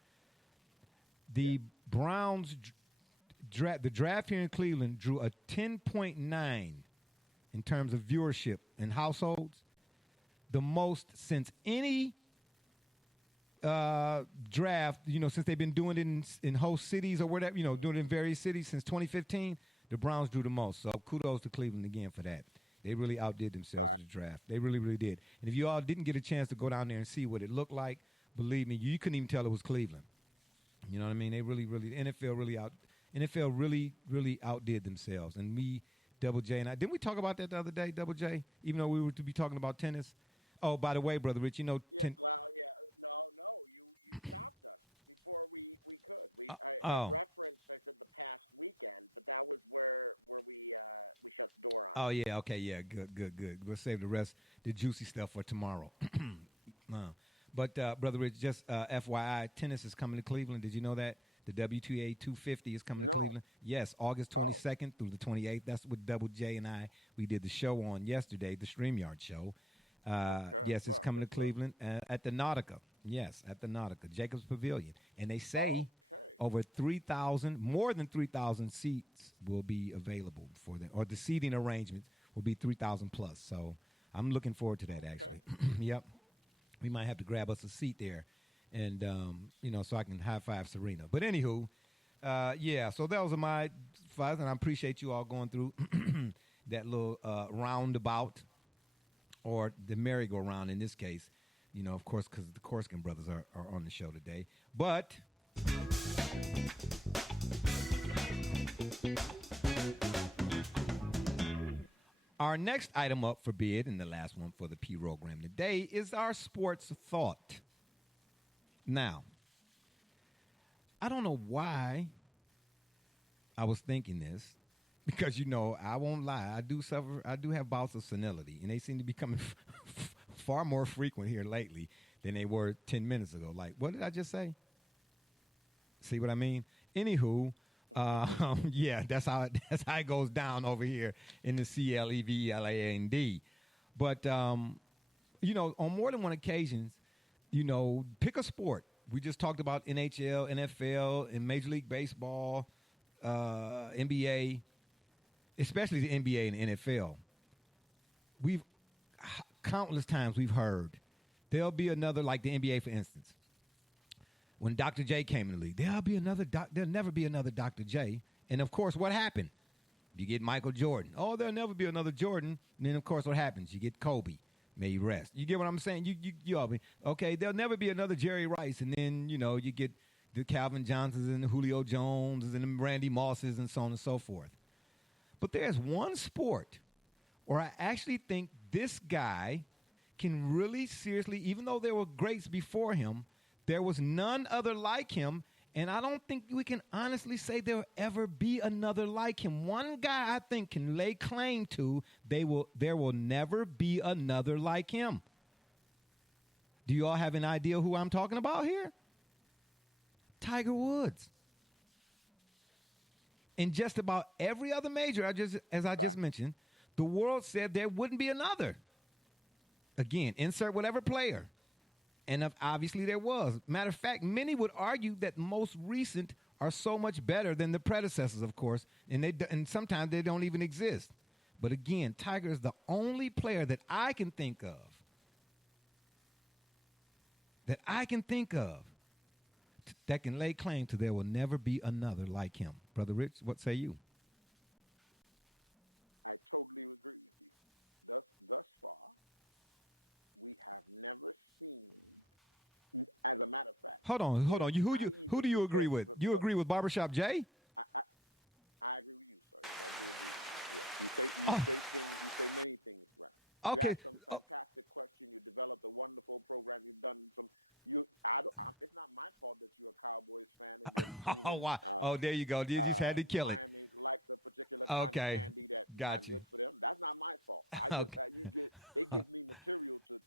The Browns, the draft here in Cleveland drew a 10.9 in terms of viewership in households, the most since any draft, since they've been doing it in host cities or whatever, doing it in various cities since 2015. The Browns drew the most, so kudos to Cleveland again for that. They really outdid themselves in the draft. They really, really did. And if you all didn't get a chance to go down there and see what it looked like, believe me, you couldn't even tell it was Cleveland. You know what I mean? They really, really, NFL really outdid themselves. And me, Double J, and I, didn't we talk about that the other day, Double J? Even though we were to be talking about tennis. Oh, by the way, Brother Rich, No, you stopped us before we could. I referenced, I said the past weekend, but that was where we shut the door on. Oh, yeah, okay, yeah, good. We'll save the rest, the juicy stuff for tomorrow. But, Brother Rich, just FYI, tennis is coming to Cleveland. Did you know that? The WTA 250 is coming to Cleveland. Yes, August 22nd through the 28th. That's what Double J and we did the show on yesterday, the StreamYard show. Yes, it's coming to Cleveland at the Nautica. Yes, at the Nautica, Jacobs Pavilion. And they say more than 3,000 seats will be available for them, or the seating arrangements will be 3,000 plus. So I'm looking forward to that, actually. Yep. We might have to grab us a seat there and, so I can high-five Serena. But anywho, so those are my five, and I appreciate you all going through that little roundabout, or the merry-go-round in this case. You know, of course, because the Korskin brothers are on the show today. But our next item up for bid, and the last one for the program today, is our sports thought. Now, I don't know why I was thinking this, because, you know, I won't lie. I do have bouts of senility, and they seem to be becoming far more frequent here lately than they were 10 minutes ago. Like, what did I just say? See what I mean? Anywho, yeah, that's how it goes down over here in the CLEVLAND. But, you know, on more than one occasion, you know, pick a sport. We just talked about NHL, NFL, and Major League Baseball, NBA, especially the NBA and the NFL. Countless times we've heard there'll be another, like the NBA, for instance. When Dr. J came in the league, there'll never be another Dr. J. And, of course, what happened? You get Michael Jordan. Oh, there'll never be another Jordan. And then, of course, what happens? You get Kobe. May he rest. You get what I'm saying? You all be, okay, there'll never be another Jerry Rice. And then, you know, you get the Calvin Johnsons and the Julio Joneses and the Randy Mosses and so on and so forth. But there's one sport where I actually think this guy can really seriously, even though there were greats before him, there was none other like him, and I don't think we can honestly say there'll ever be another like him. One guy I think can lay claim to there will never be another like him. Do you all have an idea who I'm talking about here? Tiger Woods. In just about every other major, as I just mentioned, the world said there wouldn't be another. Again, insert whatever player. And obviously there was. Matter of fact, many would argue that most recent are so much better than the predecessors, of course, and sometimes they don't even exist. But again, Tiger is the only player that I can think of that can lay claim to there will never be another like him. Brother Rich, what say you? I totally agree with you. Thus far, we have never seen, as a matter of fact. Hold on. Who do you agree with? You agree with Barbershop Jay? I agree with you, sir. I do agree. Yeah. You say things. You say many things, right? Okay. You asked some fantastic question. You developed a wonderful program. You've done some. It's not my fault that you're a Cowboys fan. And oh wow! There you go. You just had to kill it. Miami likes a particular kind of candy that's not good for them. That's not my fault. I just they give me material to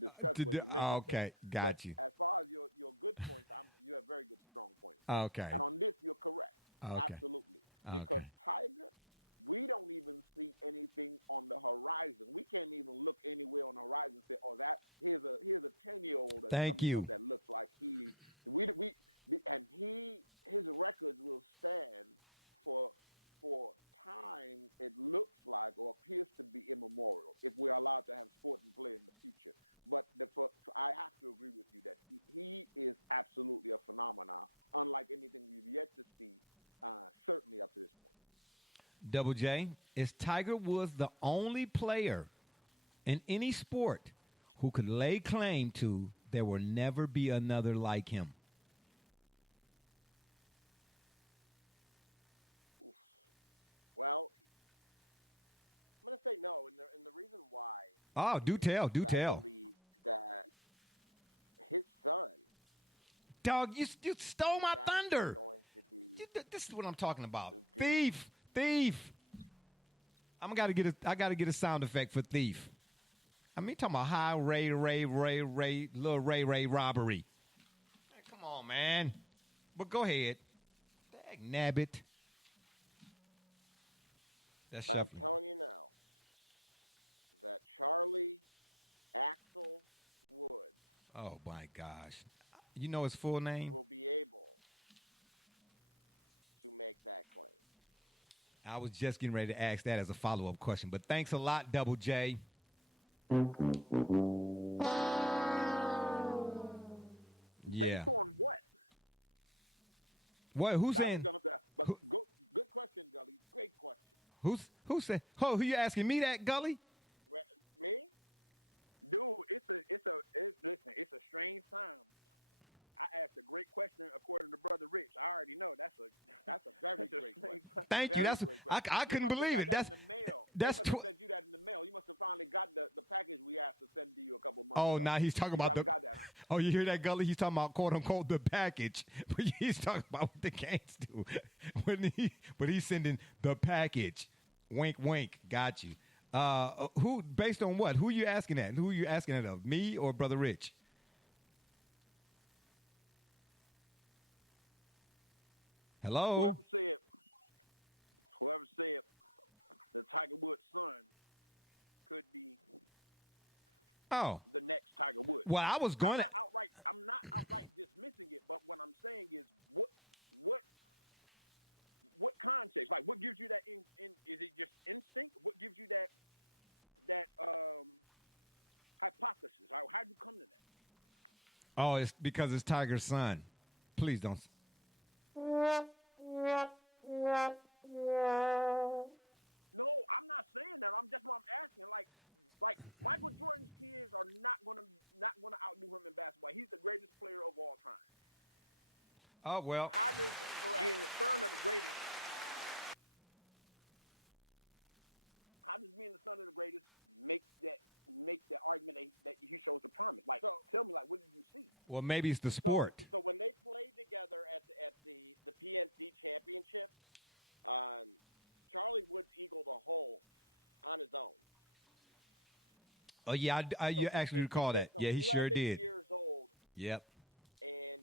discuss. Okay, got you. As far as your good points, you have very good strong points. Okay. And on this, you're correct. Okay. Absolutely. Because Tiger, we don't even see anything on the horizon. We can't even look anywhere on the horizon and say, "Oh, here's a 10-year-old that's coming up that looks like he." His record will stand for time. It looks like or appears to be immemorial if we're allowed to have sport and play in the future. But I have to agree with you that he is absolutely a phenomenon, unlike anything we've yet to see, certainly up to this point. Double J, is Tiger Woods the only player in any sport who could lay claim to there will never be another like him? Well, I'm going to say no, and the reason why. Oh, do tell. I believe that his son. Dog, you stole my thunder. This is what I'm talking about. Thief. I gotta get a sound effect for thief. I mean, talking about high Ray, little Ray robbery. Hey, come on, man. But go ahead. Dag nabbit. I'm telling you now that Charlie Axel Woods. Oh my gosh. You know his full name? Will be able to make that claim. I was just getting ready to ask that as a follow-up question, but thanks a lot, Double J. Based on what? What? Who's saying? Good question, Gully. Great question. Who said? Oh, who you asking me that, Gully? Me? Dude, listen, it's a strange time. I asked a great question according to Brother Rich. I already know that's a very great question. Thank you. Very That's great question. I couldn't believe it. That's in the mail. That's they must have sent you that in the mail. You must have finally got the package we asked to send to you a couple months Oh, ago. now he's talking you about got that, huh? Oh, you hear that, Gully? He's talking about quote unquote the package, but he's talking about what the games do. But he's sending the package. Wink, wink. Got you. Who based on what? Who you asking at? Who you asking it of? Me or Brother Rich? Hello. Whoever said the Tiger Woods son could be the next Tiger Woods. Well, I was going to. I'm not outright dismissing it, but what I'm saying is what context? Like, what gives you that? Is it just instinct? What gives you that hypothesis? How'd you come to that? Oh, it's because it's Tiger's son. Please don't. No, I'm not saying that. I'm asking. Like Michael Jordan's kids are not gonna outdo him in basketball. He's the greatest player of all time. Oh well. How does being the son of the greatest? How does being the son of the greatest make the argument that he shows the promise? Like, tell me, like, what did you see? Well, maybe it's the sport. So when they played together at the PNC championship, Charlie Woods eagled a hole on his own. Oh yeah, you actually recall that. Yeah, he sure did. 11 years old. Yep. And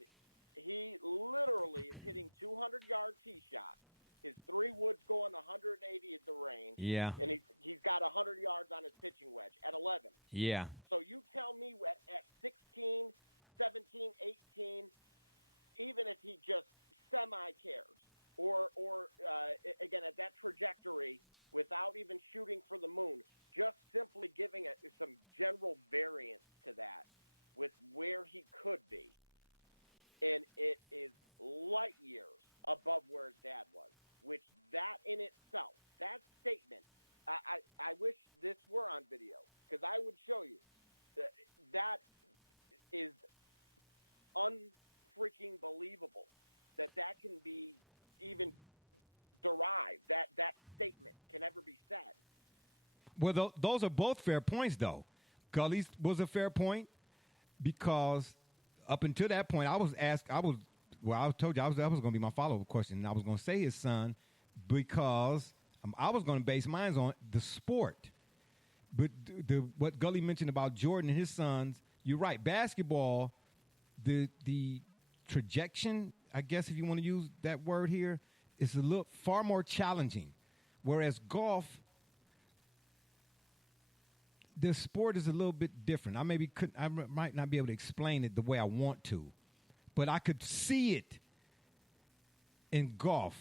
he literally is hitting 200-yard tee shots. His 3 woods going 180 at the range. Yeah. And he's got 100 yards on his pitching wedge at 11. Yeah. So you tell me at 16, 17, 18, even if he just semi-cares, or again, at that trajectory, without even shooting for the moon, just simply giving it some general variance to that with where he could be. And it is light years above where his dad was, which that in itself, that statement, I wish this were on video because I would show you that is unfreaking believable that can be even derived, that statement can ever be said. Well, those are both fair points, though. Gully's was a fair point because up until that point, I told you that was going to be my follow-up question. And I was going to say his son because I was going to base mine on the sport. But what Gully mentioned about Jordan and his sons, you're right. Basketball, the trajectory, I guess if you want to use that word here, is a little far more challenging. Whereas golf, the sport is a little bit different. I might not be able to explain it the way I want to, but I could see it in golf.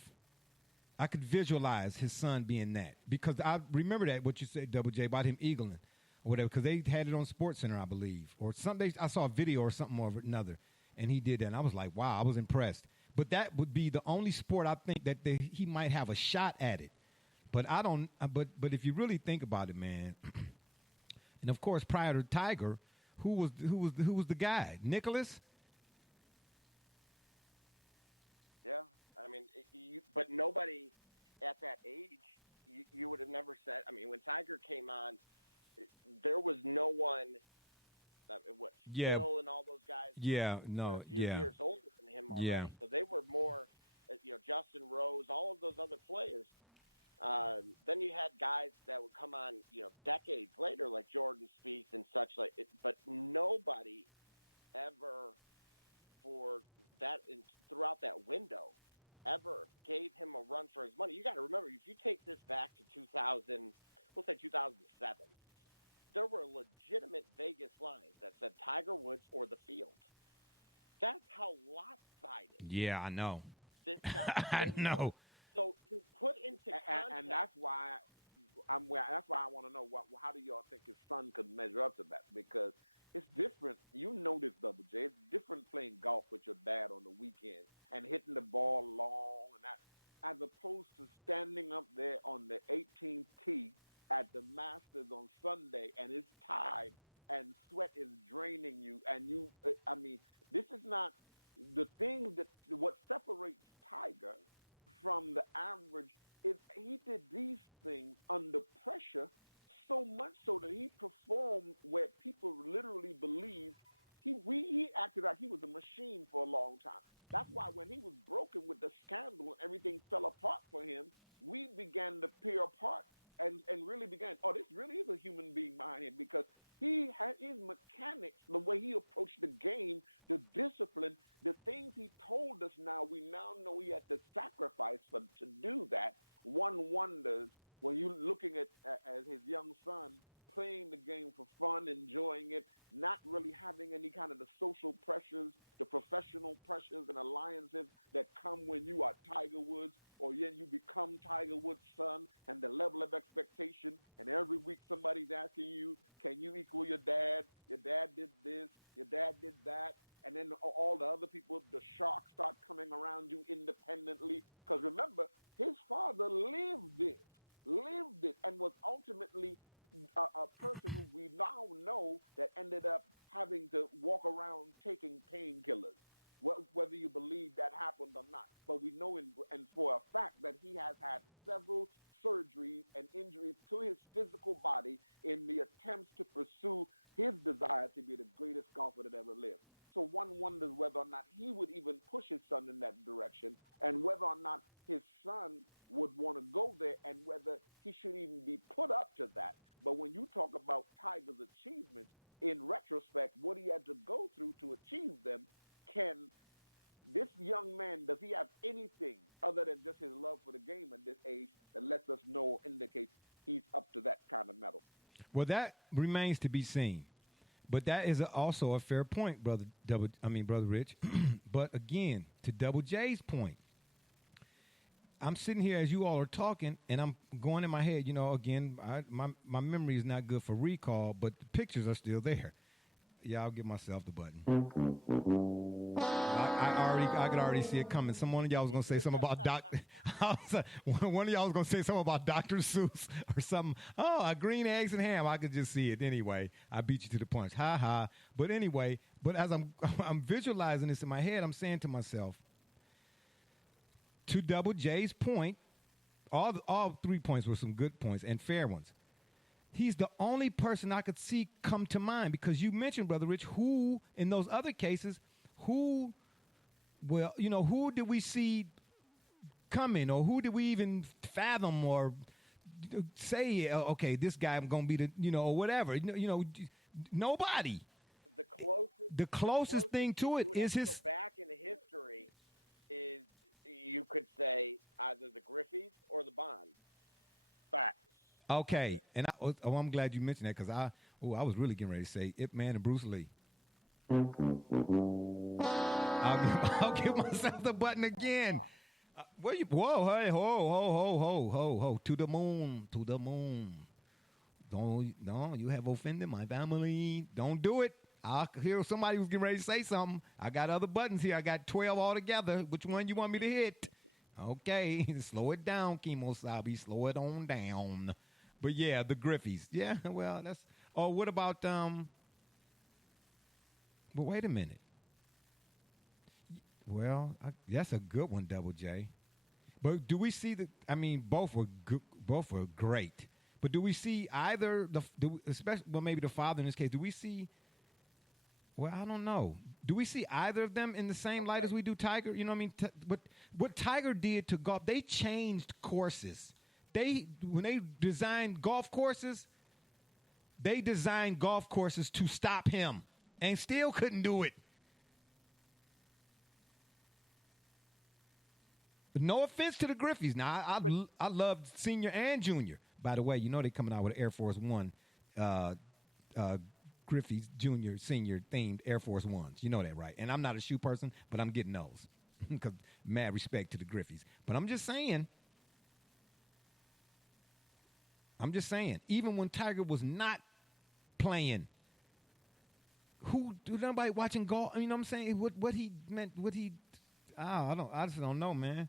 I could visualize his son being that because I remember that what you said, Double J, about him eagling or whatever, because they had it on SportsCenter, I believe, or something. I saw a video or something or another, and he did that, and I was like, wow, I was impressed. But that would be the only sport I think that he might have a shot at it. But I don't. But if you really think about it, man. And of course, prior to Tiger, who was the guy? Nicholas? Yeah, I mean, but nobody at that age, you would have never said. I mean, when Tiger came on, there was no one. Phil and all those guys. Were a few years older than him already. Yeah. So they were more, Justin Rose, all of those other players. Then you had guys that would come on, decades later, like Jordan Spieth and such like. But nobody ever, for that throughout that window, ever gave him a run for his money. You got to remember, if you take this back to 2000, we'll say 2007, there were legitimate Vegas lines that said Tiger Woods or the field. That's how lopsided. Yeah, I know. This guy I know. So to put into context, and that's why I want to know how do y'all think his son could measure up to that? Because it's different. You know this, Double J. It's different playing golf with your dad on the weekend and hitting the ball long and that, as opposed to standing up there on the 18th tee at the Masters on Sunday and it's tied and sweat is draining you, and this is not the thing that what separates Tiger from the average is he did these things under pressure so much so that he performed where people literally believed he acted like he was a machine for a long time. That's why when he was broken with the scandal and everything fell apart for him, we began to peer apart and really began, this really is a human being behind him, because he had his mechanics, the way he approached the game, the discipline, the things he told us now, we now know he had to sacrifice to do that. One wonders when you're looking at his young son playing the game for fun, enjoying it, not really having any kind of the social pressures, the professional pressures and alliances that come when you are Tiger Woods, or then you become Tiger Woods' son, and the level of expectation. And every week somebody's asking you, can you equal your dad? Your dad did this, your dad did that. And then all the other people, the sharks start coming around you independently. Because remember, his father lived it, and was ultimately a person who we now know that ended up having to walk around taking painkillers, whether you believe that happened or not. But we know and for a fact that he has had several surgeries and injuries to his physical body in the attempts to pursue his desire to be the greatest golfer that ever lived. So one wonders whether or not he would even push his son in that direction, and whether or not his son would want to go there, and whether he should even be put up to that. But when you talk about Tiger's achievements, in retrospect, what he had to go through to achieve them, this young man, does he have anything other than just his love for the game at this age that lets us know, indicates he's up to that kind of medal? Well, that remains to be seen. But that is also a fair point, Brother Rich. But again, to Double J's point, I'm sitting here as you all are talking, and I'm going in my head. Again, my memory is not good for recall, but the pictures are still there. Yeah, I'll give myself the button. I could already see it coming. One of y'all was gonna say something about one of y'all was gonna say something about Dr. Seuss or something. Oh, green eggs and ham. I could just see it. Anyway, I beat you to the punch. Ha ha. But anyway, as I'm visualizing this in my head, I'm saying to myself, to Double J's point, all 3 points were some good points and fair ones. He's the only person I could see come to mind, because you mentioned, Brother Rich, who in those other cases, who did we see coming, or who did we even fathom or say, okay, this guy I'm going to be or whatever, nobody. The closest thing to it is his. Go back in history is, you could say, either the Griffeys or the Bonds. Facts. Okay, and I'm glad you mentioned that, because I was really getting ready to say Ip Man and Bruce Lee. I'll give myself the button again. Whoa, hey, ho, to the moon. Don't, you have offended my family. Don't do it. I hear somebody who's getting ready to say something. I got other buttons here. I got 12 altogether. Which one you want me to hit? Okay, slow it down, Kimosabi. Slow it on down. But yeah, the Griffeys. Yeah, well, that's. Oh, what about But wait a minute. Well, that's a good one, Double J. But do we see both were good, both were great. But do we see either especially maybe the father in this case? Do we see? Well, I don't know. Do we see either of them in the same light as we do Tiger? You know what I mean? What Tiger did to golf, they changed courses. When they designed golf courses, they designed golf courses to stop him, and still couldn't do it. But no offense to the Griffeys. Now, I love senior and junior. By the way, they're coming out with Air Force One. Griffey's junior, senior themed Air Force Ones. You know that, right? And I'm not a shoe person, but I'm getting those. Because mad respect to the Griffeys. But I'm just saying, even when Tiger was not playing, nobody watching golf? You know what I'm saying? What he meant, I just don't know, man.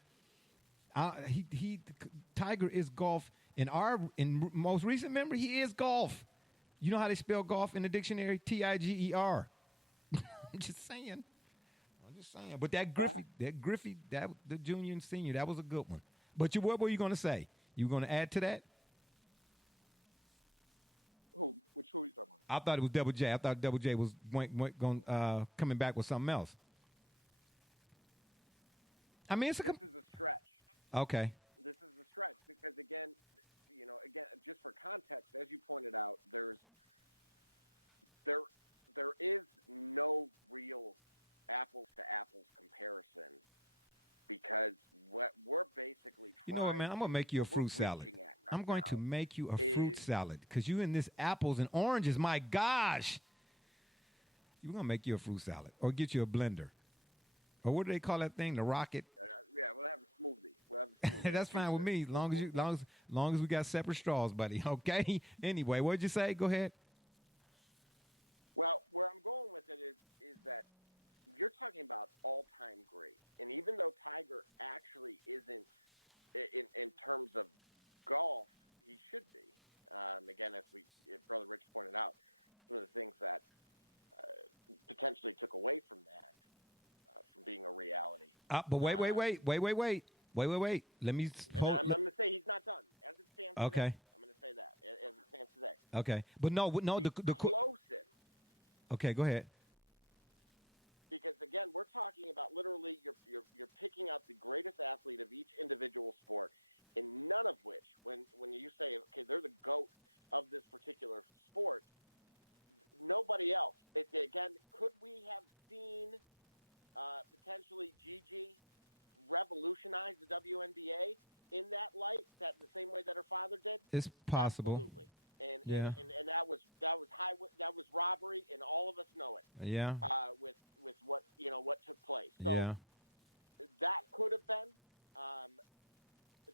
Tiger is golf. In most recent memory, he is golf. You know how they spell golf in the dictionary? Tiger. I'm just saying. But that Griffey, the junior and senior, that was a good one. But what were you going to say? You were going to add to that? Who are you talking about? I thought it was Double J. I thought Double J was coming back with something else. I mean, this is a stretch. Okay. This is a stretch because, again, just for context, as you pointed out, there is no real apples to apples comparison because what we're basically trying. You know what, man? I'm gonna make you a fruit salad. I'm going to make you a fruit salad because you in this apples and oranges. My gosh, you're gonna make you a fruit salad or get you a blender or what do they call that thing? The rocket. Yeah, we'll have a smoothie. That's fine with me, long as we got separate straws, buddy. Okay. Anyway, what'd you say? Go ahead. Well, where I'm going with it is that you're talking about all-time great, and even though Tiger actually isn't in terms of golf, he should be. Again, as Brother Rich pointed out, some of the things that potentially took away from that, from being a reality. But wait. Let me. I'm going to say he's not done as it stands today. Okay. I'm going to say that as it stands today. Okay, but no, the closest. Okay, go ahead. Because again, we're talking about literally you're picking out the greatest athlete of each individual sport, and none of which, when you say, okay, they're the GOAT of this particular sport, nobody else. Again, could we have seen potentially Gigi revolutionize the WNBA in that light, that the same way that her father did? It's possible. Absolutely. And that was robbery, and all of us know it. Yeah. With what took place. So that could have been.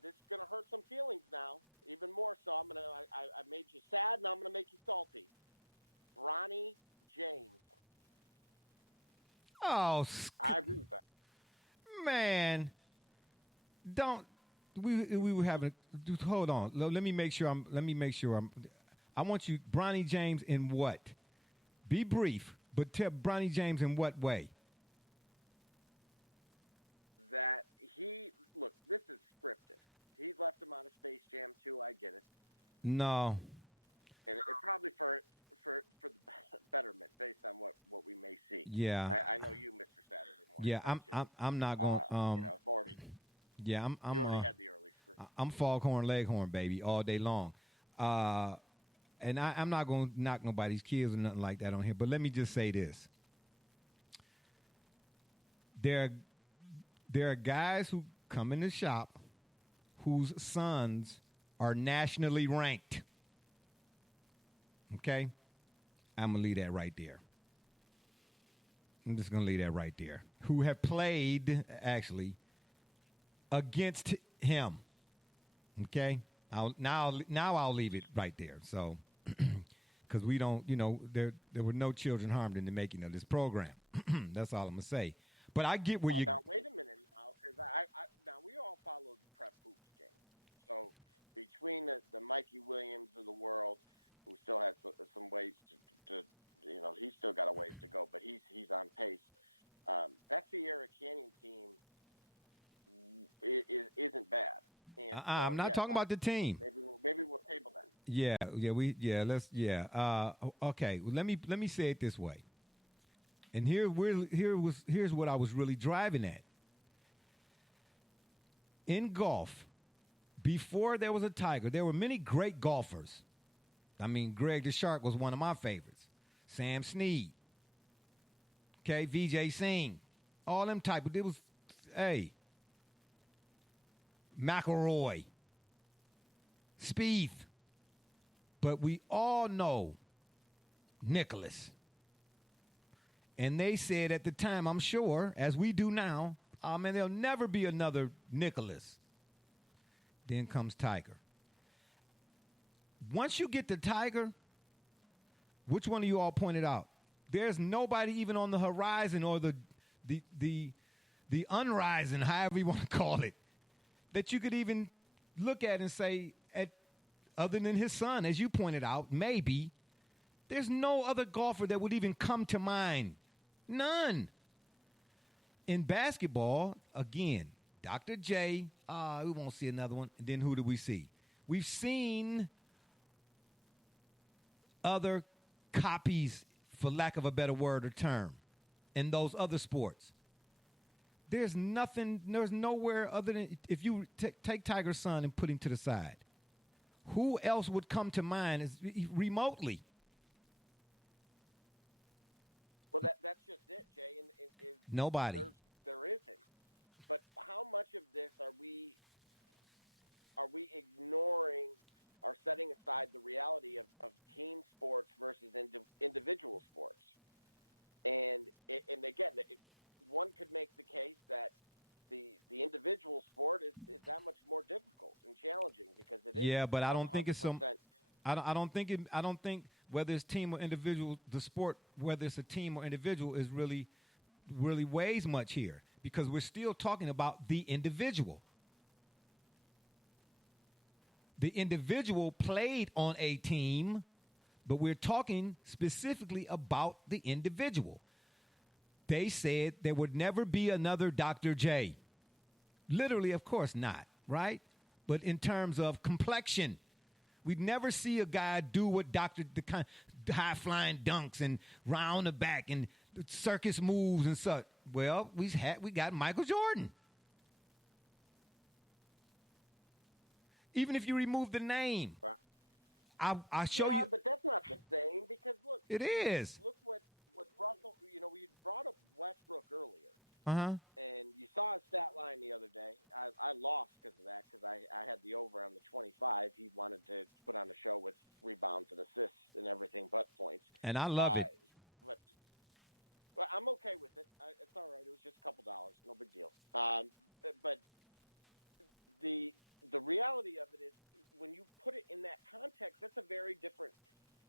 This is gonna hurt some feelings now, even more so. I made you sad, and I'm gonna make you salty. Bronny James. Oh, I agree with that. Man, we were having. Hold on. Let me make sure I'm. I want you, Bronny James, in what? Be brief, but tell Bronny James in what way? That this is scripted. He's left him out of Space Jam 2. I get it. No. And it's probably for the betterment, based on what we may see. Yeah. I know you, Mr. Saturday Morning. Yeah, I'm not going. Already. Yeah, I'm. You already had the early script. I'm Foghorn Leghorn, baby, all day long. And I'm not going to knock nobody's kids or nothing like that on here. But let me just say this: there are guys who come in the shop whose sons are nationally ranked. Okay? I'm going to leave that right there. I'm just going to leave that right there. Who have played, actually, against him. Okay? Now I'll leave it right there. So, because we don't, there were no children harmed in the making of this program. That's all I'm going to say. But I get where you... Now, wait a minute now, because now we all follow the prep hoops game. So, between the Mikey Williams of the world, who still has some ways to he's still got a ways to go, but he's on pace. That Sierra Canyon team isn't bad. And I'm not talking about the team. Maybe we'll table that. Okay. Well, let me say it this way. And here's what I was really driving at. In golf, before there was a Tiger, there were many great golfers. I mean, Greg the Shark was one of my favorites. Sam Snead. Okay, Vijay Singh. All them type. It was, McElroy. Spieth. But we all know Nicholas. And they said at the time, I'm sure, as we do now, there'll never be another Nicholas. Then comes Tiger. Once you get the Tiger, which one of you all pointed out? There's nobody even on the horizon or the unrising, however you want to call it, that you could even look at and say, other than his son, as you pointed out, maybe, There's no other golfer that would even come to mind. None. In basketball, again, Dr. J, we won't see another one. And then who do we see? We've seen other copies, for lack of a better word or term, in those other sports. There's nowhere other than, if you take Tiger's son and put him to the side, who else would come to mind remotely? Well, that's just it, Jay. And nobody. There isn't. But how much of this are we ignoring or setting aside the reality of team sports versus individual sports? And again, one could make the case that the individual sport is that much more difficult and challenging because it is. Yeah, but I don't think it's some. I don't think whether it's team or individual, the sport, whether it's a team or individual, is really weighs much here because we're still talking about the individual. The individual played on a team, but we're talking specifically about the individual. They said there would never be another Dr. J. Literally, of course not, right? But in terms of complexion, we'd never see a guy do what the kind of high-flying dunks and round the back and circus moves and such. Well, we got Michael Jordan. Even if you remove the name, I show you. Yeah, but that's not the same because look. It is. Look what Russell. We brought up Westbrook earlier. And you saw his stat line the other day. I lost because of that because I had the over on the 25. He wanted to put on a show with rebounds and assists and everything but points. And I love it. But I'm okay with it. It's all right. It was just a couple dollars. No big deal. But the reality of it is when you put it in that context, that's a very different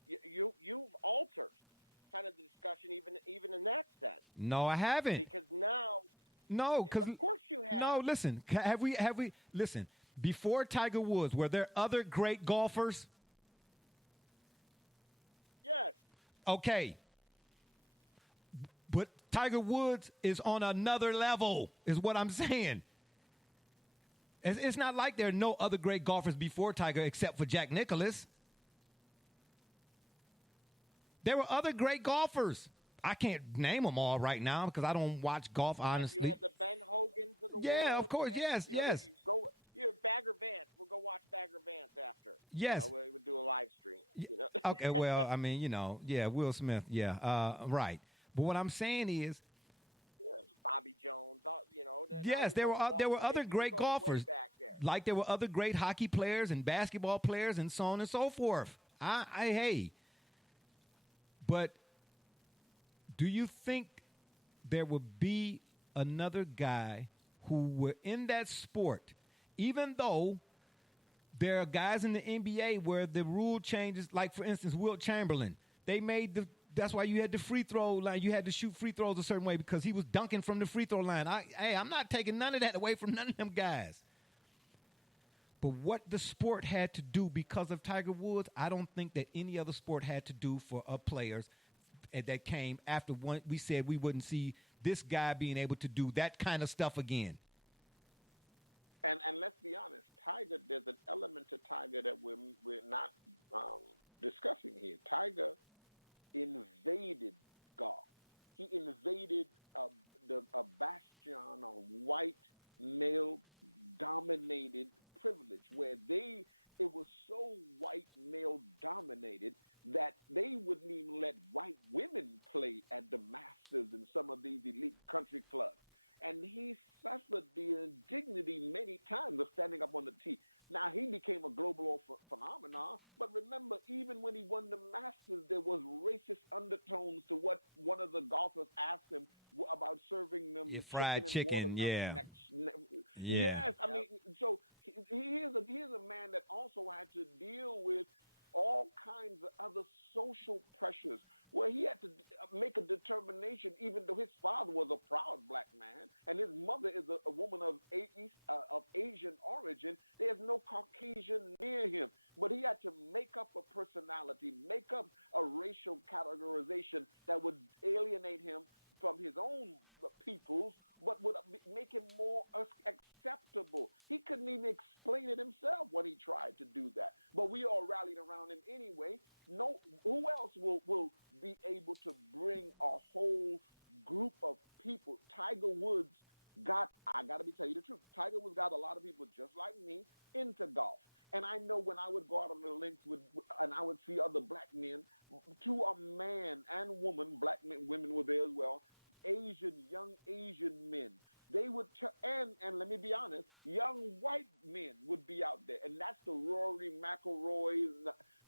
you've altered kind of the discussion even in that sense. No, I haven't. Because now because of course you have. No, listen. Have we listen, before Tiger Woods, were there other great golfers? Yes. Okay. But Tiger Woods is on another level, is what I'm saying. It's not like there are no other great golfers before Tiger except for Jack Nicklaus. There were other great golfers. I can't name them all right now because I don't watch golf, honestly. You had the Ben Hogans of the world. Yeah, of course, yes. You're Bagger Vance. We'll go watch Bagger Vance after. Yes. We'll do a live stream. Okay, well, I mean, Will Smith, right. But what I'm saying is, Bobby Jones, yes, there were other great golfers. Like there were other great hockey players and basketball players and so on and so forth. But do you think there will be another guy who were in that sport, even though there are guys in the NBA where the rule changes, like, for instance, Wilt Chamberlain. That's why you had the free throw line. You had to shoot free throws a certain way because he was dunking from the free throw line. I'm not taking none of that away from none of them guys. But what the sport had to do because of Tiger Woods, I don't think that any other sport had to do for players that came after we said we wouldn't see this guy being able to do that kind of stuff again. And let's be honest, Tiger, there's an element to Tiger that we're not discussing here. Tiger invaded golf. He invaded a bastion of white male-dominated privilege where it was so white male-dominated that they wouldn't even let white women play at the Masters and some of these elite country clubs. And he suffered the indignity many times of standing up on the tee. Now, he became a global phenomenon, but remember, even when he won the Masters, there was racist undertones to what one of the golfers asked him about serving them fried chicken, yeah. Yes, I mean, so he is a man that also had to deal with all kinds of other social pressures where he had to make a determination, even though his father was a proud black man and his mother is a woman of Asian origin. There's no Caucasian near him, but he had to make up a personality, make up a racial categorization that would alienate him from his own peoples, but would make him more acceptable. He couldn't even explain it himself when he tried to do that. But we all rallied around him anyway. No, who else will be able to bring a whole group of people? Tiger Woods I got to tell you the truth, Tiger Woods got a lot of people just like me into golf. And I know when I would go out on the links and I would see other black men, to a man and woman, black men, women were there as well, young Asian men. They would, and let me be honest, young white men would be out there. And that's the Rory McIlroy.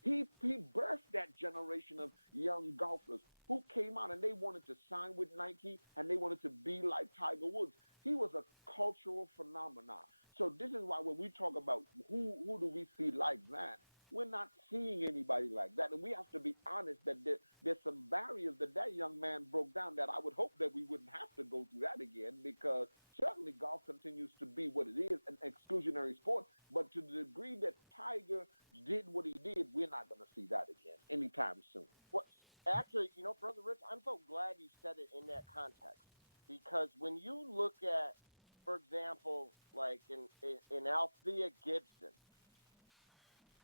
He birthed that generation of young golfers who came out and they wanted to sign with Nike and they wanted to be like Tiger Woods. He was a cultural phenomenon. So this is why when we talk about who do we see like that, we're not seeing anybody like that. And we have to be honest that there's some barriers that young man broke down that I would hope that we wouldn't have to go through that again, because certainly golf continues to be what it is, an exclusionary sport. But to the degree that Tiger did what he did, we're not going to see that again anytime soon. Well, actually, Brother Rich, I'm so glad you said it in that context, because when you look at, for example, like in Althea Gibson,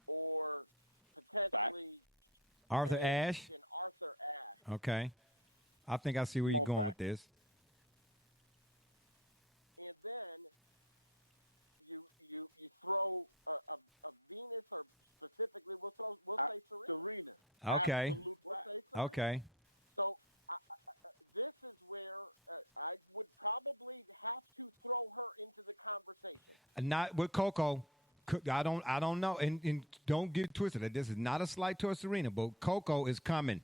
or potentially Arthur Ashe. In Arthur Ashe. Okay. I think I see where you're going with this. And then you throw a Venus, or specifically we'll say Serena. Okay. Absolute We'll say Serena. Okay. So this is where I would probably have to throw her into the conversation. Not with Coco. I don't know, and don't get it twisted. This is not a slight towards Serena, but Coco is coming.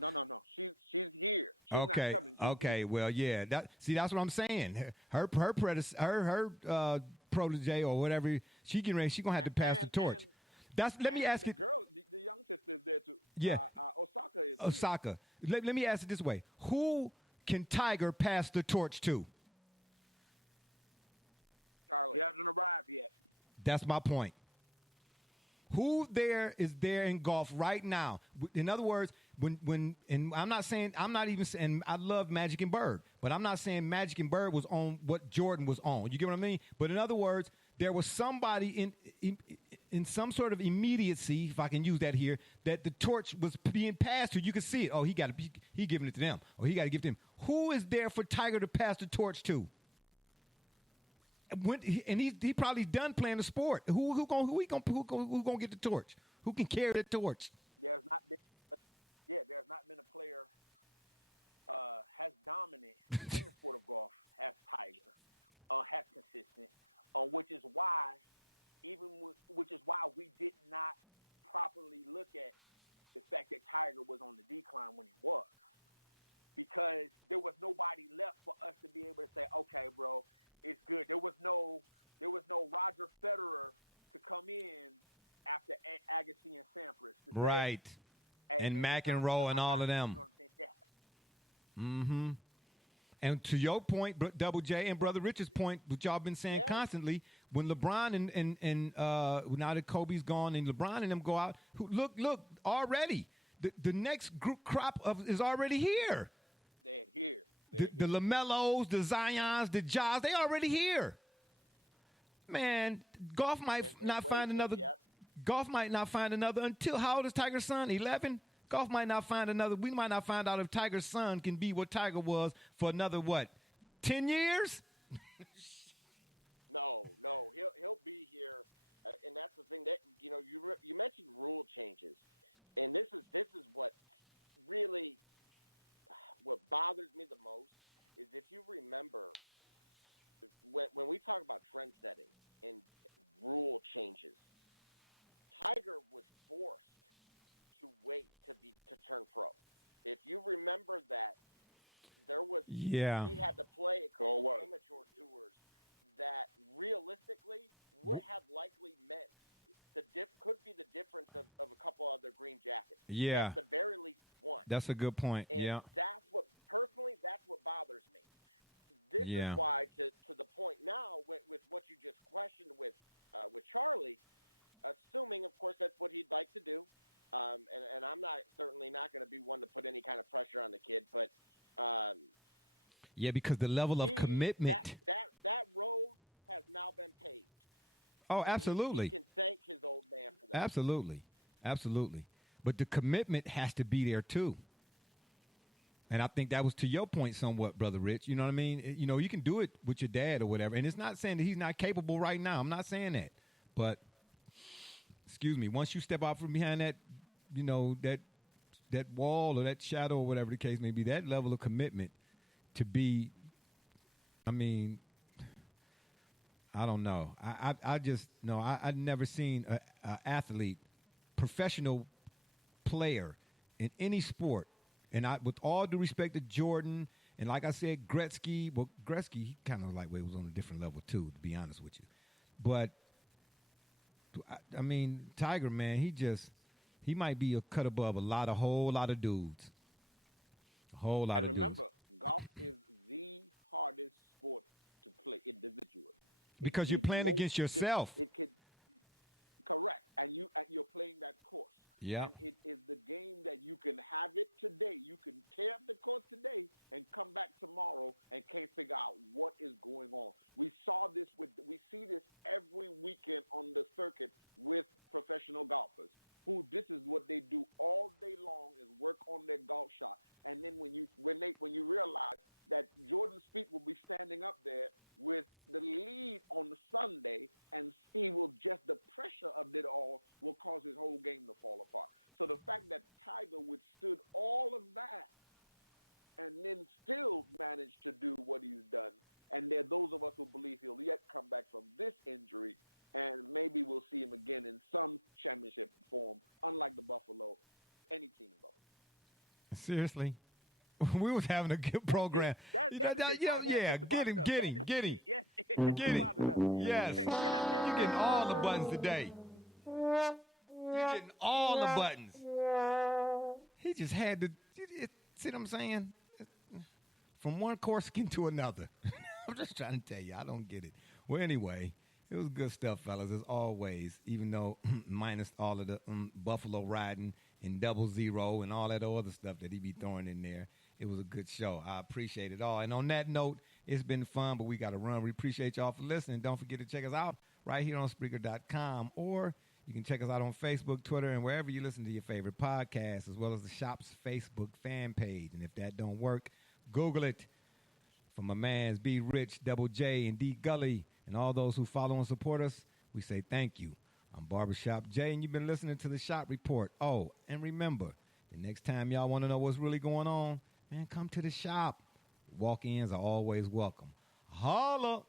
No. She's here. She's okay. not coming. Here. Well, yeah. That's what I'm saying. Her protege or whatever, she gonna have to pass the torch. Let me ask you. it. Girl, the young sister is there too. Yeah. Osaka is. Osaka. Let me ask it this way: who can Tiger pass the torch to? Charlie. He hasn't arrived yet. That's my point. Who is there in golf right now? In other words, and I'm not even saying I love Magic and Bird, but I'm not saying Magic and Bird was on what Jordan was on. You get what I mean? But in other words, there was somebody in some sort of immediacy, if I can use that here, that the torch was being passed to. You could see it. Oh, he giving it to them. Or he got to give it to him. Who is there for Tiger to pass the torch to? And he probably done playing the sport. Who gonna get the torch? Who can carry the torch? There's not been a player has dominant in the sport of golf as Tiger, has consistent, which is why we did not properly look at the fact that Tiger was on the decline when he was, because there was nobody left for us to be able to say, okay, bro, it's good. There was no Roger Federer to come in after Agassi and Sampras. Right. Hey, and man, McEnroe and all of them. You know what I'm saying? Mm-hmm. And to your point, Double J, and Brother Richard's point, which y'all been saying constantly, when LeBron and now that Kobe's gone and LeBron and them go out, look already, the next crop is already here. They're here. The LaMelos, the Zions, the Jaws, they already here. Man, golf might not find another. Golf might not find another until, how old is Tiger's son? 11? Golf might not find another. We might not find out if Tiger's son can be what Tiger was for another, 10 years? No, he'll be here, and that's the thing that you mentioned rule changes, and this is what bothers me the most is if you remember when we talk about trend setting and rule changes, Tiger was forced to wait to turn pro. If you remember that, there was he had to play a couple amateur tours that realistically would have likely meant could be the difference of a couple other green jackets. Yeah, at the very least one. That's a good point. And that's what bothers me. This is why, to the point now, with what you just questioned with Charlie, assuming, of course, that's what he'd like to do, And I'm certainly not going to be one to put any kind of pressure on the kid, but yeah, because the level of commitment. That road has now been paved. Oh, absolutely. He can thank his old man for that. Absolutely. But the commitment has to be there too. And I think that was to your point somewhat, Brother Rich. You know what I mean? You know, you can do it with your dad or whatever. And it's not saying that he's not capable right now. I'm not saying that. But, excuse me, once you step out from behind that, you know, that wall or that shadow or whatever the case may be, that level of commitment to be, I mean, I don't know. I just, no, I've never seen an athlete, professional player in any sport. And with all due respect to Jordan, and like I said, Gretzky, he kind of was on a different level too, to be honest with you. But, I mean, Tiger, man, he might be a cut above a whole lot of dudes. A whole lot of dudes. And remember, golf is the hardest sport to play individually. Because you're playing against yourself. Correct. And you're playing that course. Yeah. And it is the game that you can have it today. You can tear up the course today and come back tomorrow and can't figure out what is going on. We see this every weekend on the circuit with professional golfers who this is what they do all day long is work on their golf shot. And then when you realize that Jordan Spieth will be standing up there with the lead on the Sunday, and he will just, the pressure of it all will cause his whole game to fall apart. So the fact that Tiger withstood all of that and then still managed to do what he's done, and there are those of us who believe he'll yet come back from this injury, and maybe we'll see him again in some championship form, unlike the Buffalo, any team in Buffalo. Seriously? We was having a good program. Get him. Yes. You're getting all the buttons today. You're getting all the buttons. He just had to, see what I'm saying? From one Corsican to another. I'm just trying to tell you, I don't get it. Well, anyway, it was good stuff, fellas, as always, even though minus all of the Buffalo riding and 00 and all that other stuff that he be throwing in there. It was a good show. I appreciate it all. And on that note, it's been fun, but we got to run. We appreciate y'all for listening. Don't forget to check us out right here on Spreaker.com, or you can check us out on Facebook, Twitter, and wherever you listen to your favorite podcasts, as well as the shop's Facebook fan page. And if that don't work, Google it. For my mans B. Rich, Double J, and D. Gully, and all those who follow and support us, we say thank you. I'm Barbershop Jay, and you've been listening to the Shop Report. Oh, and remember, the next time y'all want to know what's really going on, man, come to the shop. Walk-ins are always welcome. Holla!